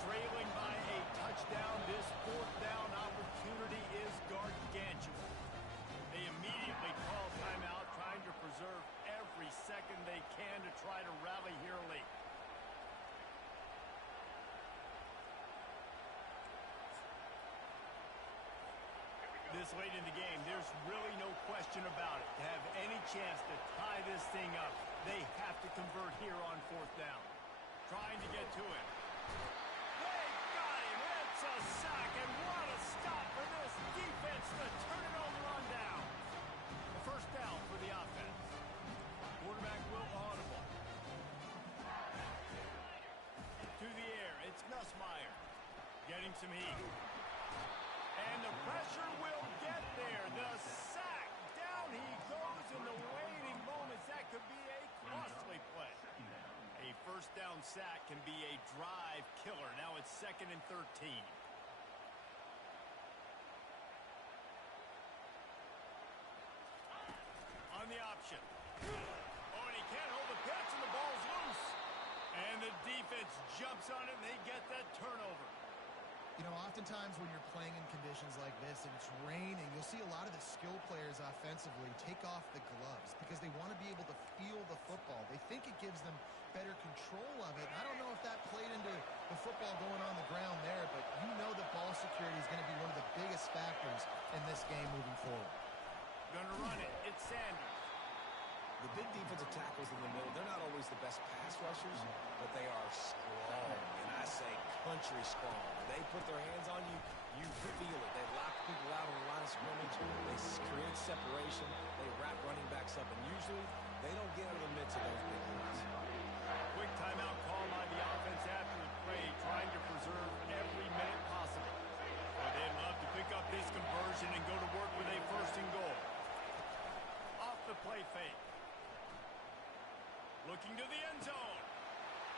Trailing by a touchdown, this 4th down opportunity is gargantuan. They immediately call timeout, trying to preserve every second they can to try to rally here late. This late in the game, there's really no question about it. To have any chance to tie this thing up, they have to convert here on 4th down. Trying to get to him. They got him. It's a sack, and what a stop for this defense to turn it over on down. The 1st down for the offense. Quarterback will audible. To the air, it's Nussmeier. Getting some heat. And the pressure will get there. The sack. Down he goes in the waning moments. That could be a costly play. A 1st down sack can be a drive killer. Now it's 2nd and 13. On the option. Oh, and he can't hold the pitch, and the ball's loose. And the defense jumps on it, and they get that turnover. You know, oftentimes when you're playing in conditions like this and it's raining, you'll see a lot of the skill players offensively take off the gloves because they want to be able to feel the football. They think it gives them better control of it. I don't know if that played into the football going on the ground there, but you know that ball security is going to be one of the biggest factors in this game moving forward. Gonna run it. It's Sanders. The big defensive tackles in the middle, they're not always the best pass rushers, but they are strong, and I say country strong. They put their hands on you, you feel it. They lock people out on the line of scrimmage. They create separation. They wrap running backs up, and usually they don't get out of the midst of those big ones. Quick timeout call by the offense after the play, trying to preserve every minute possible. Well, they'd love to pick up this conversion and go to work with a first and goal. Off the play fake. Looking to the end zone.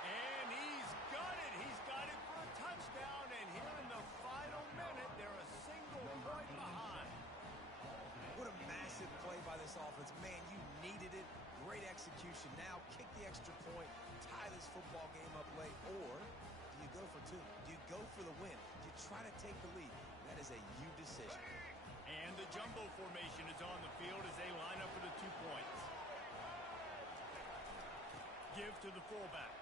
And he's got it. He's got it for a touchdown. And here in the final minute, they're a single point behind. What a massive play by this offense. Man, you needed it. Great execution. Now kick the extra point, tie this football game up late, or do you go for two? Do you go for the win? Do you try to take the lead? That is a you decision. And the jumbo formation is on the field as they line up for the 2 points. Give to the fullback.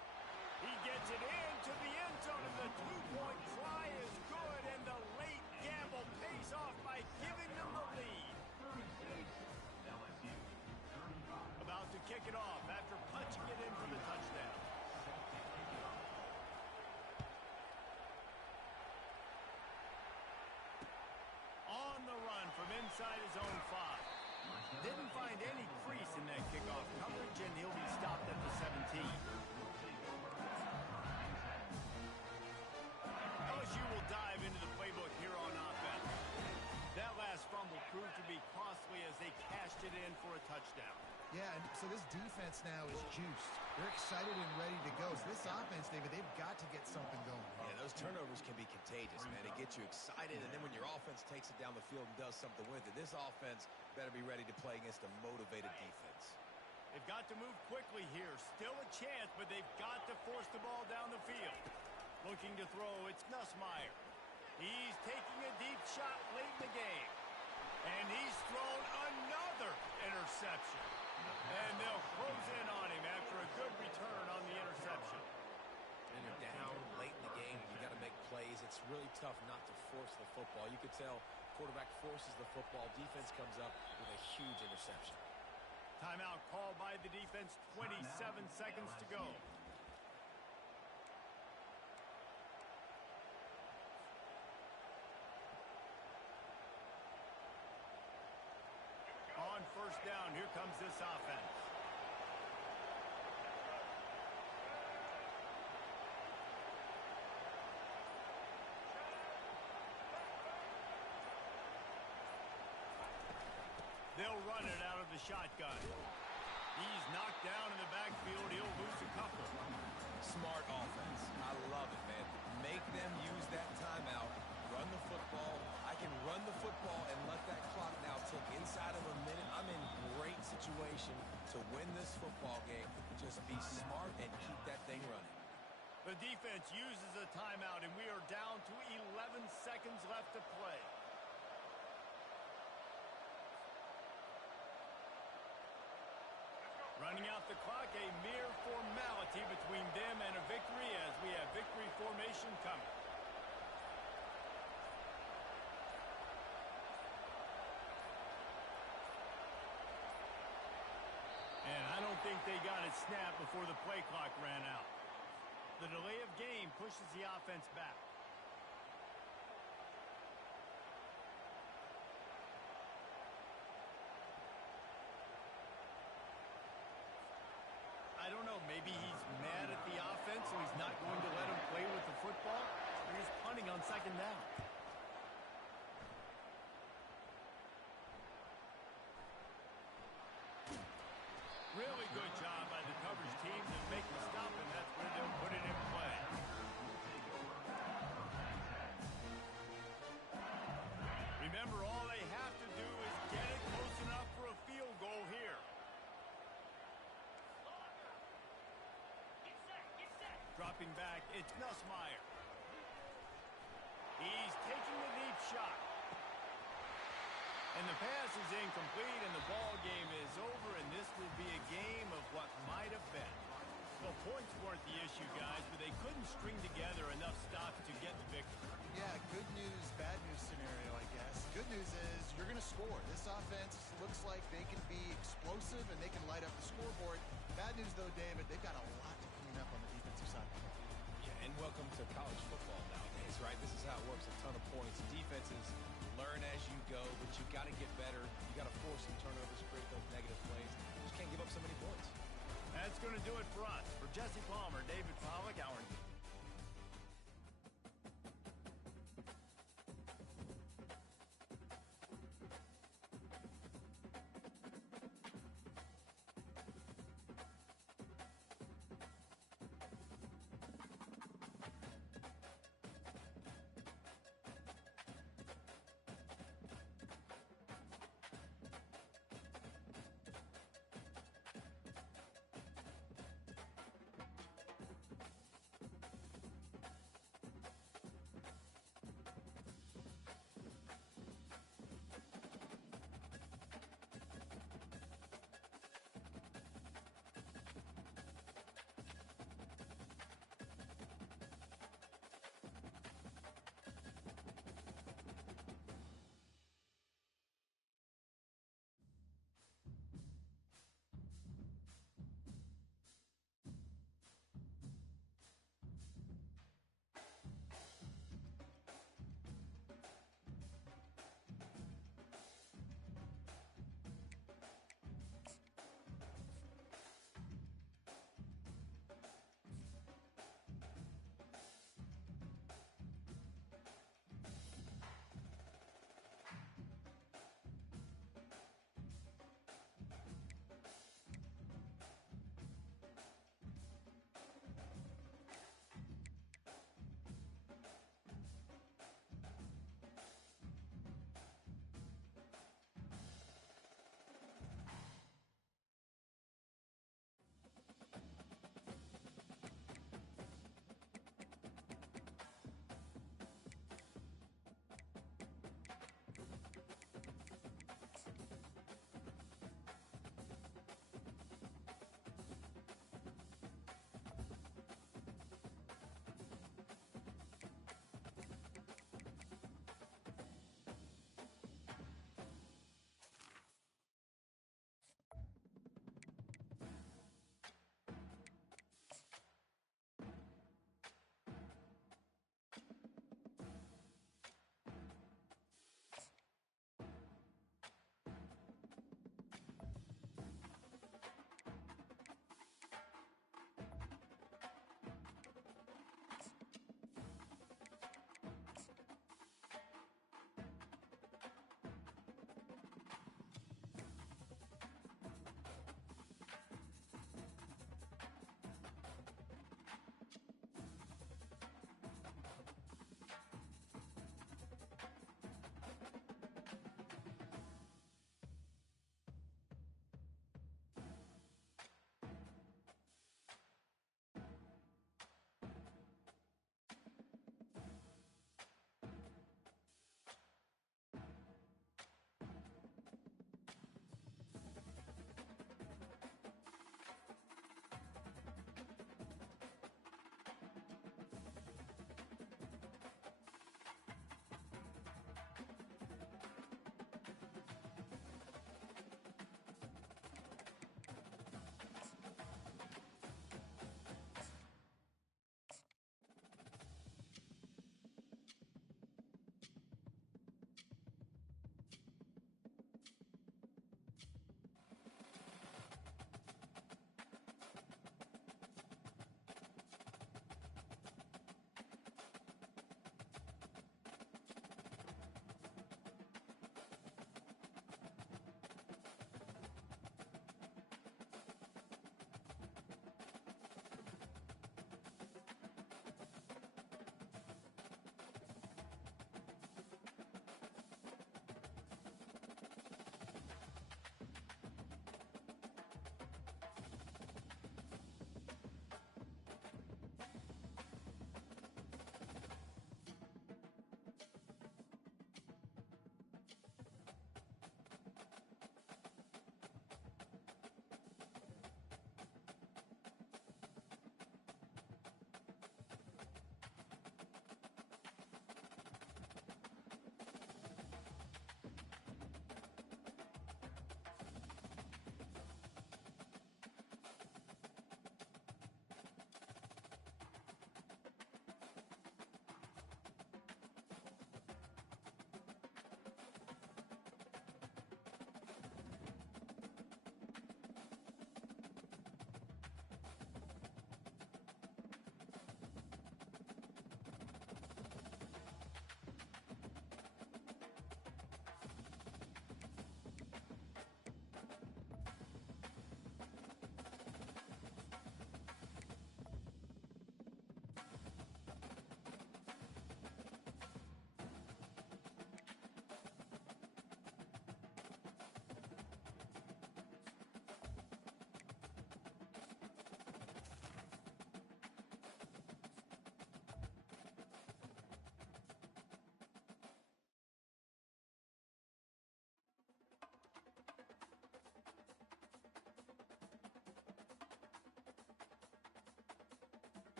He gets it into the end zone, and the 2-point try is good, and the late gamble pays off by giving them the lead. About to kick it off after punching it in for the touchdown. On the run from inside his own 5. Didn't find any crease in that kickoff coverage, and he'll be stopped at the 17. LSU will dive into the playbook here on offense. That last fumble proved to be costly as they cashed it in for a touchdown. Yeah, and so this defense now is juiced. They're excited and ready to go. So this offense, David, they've got to get something going. Yeah, those turnovers can be contagious, man. It gets you excited, and then when your offense takes it down the field and does something with it, this offense better be ready to play against a motivated defense. They've got to move quickly here. Still a chance, but they've got to force the ball down the field. Looking to throw, it's Nussmeier. He's taking a deep shot late in the game. And he's thrown another interception. And they'll close in on him after a good return on the interception. And you're down late in the game. You got to make plays. It's really tough not to force the football. You could tell quarterback forces the football. Defense comes up with a huge interception. Timeout called by the defense. 27 seconds to go. On first down, here comes this offense. They'll run it out of the shotgun. He's knocked down in the backfield. He'll lose a couple. Smart offense. I love it, man. Make them use that timeout. Run the football. I can run the football and let that clock now tick inside of a minute. I'm in great situation to win this football game. Just be smart and keep that thing running. The defense uses a timeout, and we are down to 11 seconds left to play. Running out the clock, a mere formality between them and a victory as we have victory formation coming. And I don't think they got it snapped before the play clock ran out. The delay of game pushes the offense back. I don't know, maybe he's mad at the offense, so he's not going to let him play with the football. Or he's punting on second down. Really good job by the coverage team to make the stop, and that's where they'll put it in play. Remember, all they have to do is get it close enough for a field goal here. Dropping back, it's Nussmeier. He's taking the deep shot. And the pass is incomplete, and the ball game is over, and this will be a game of what might have been. Well, points weren't the issue, guys, but they couldn't string together enough news is you're going to score. This offense looks like they can be explosive and they can light up the scoreboard. Bad news, though, David, they've got a lot to clean up on the defensive side of the ball. Yeah, and welcome to college football nowadays, right? This is how it works, a ton of points. Defenses learn as you go, but you got to get better. You got to force some turnovers, create those negative plays. You just can't give up so many points. That's going to do it for us. For Jesse Palmer, David Pollack,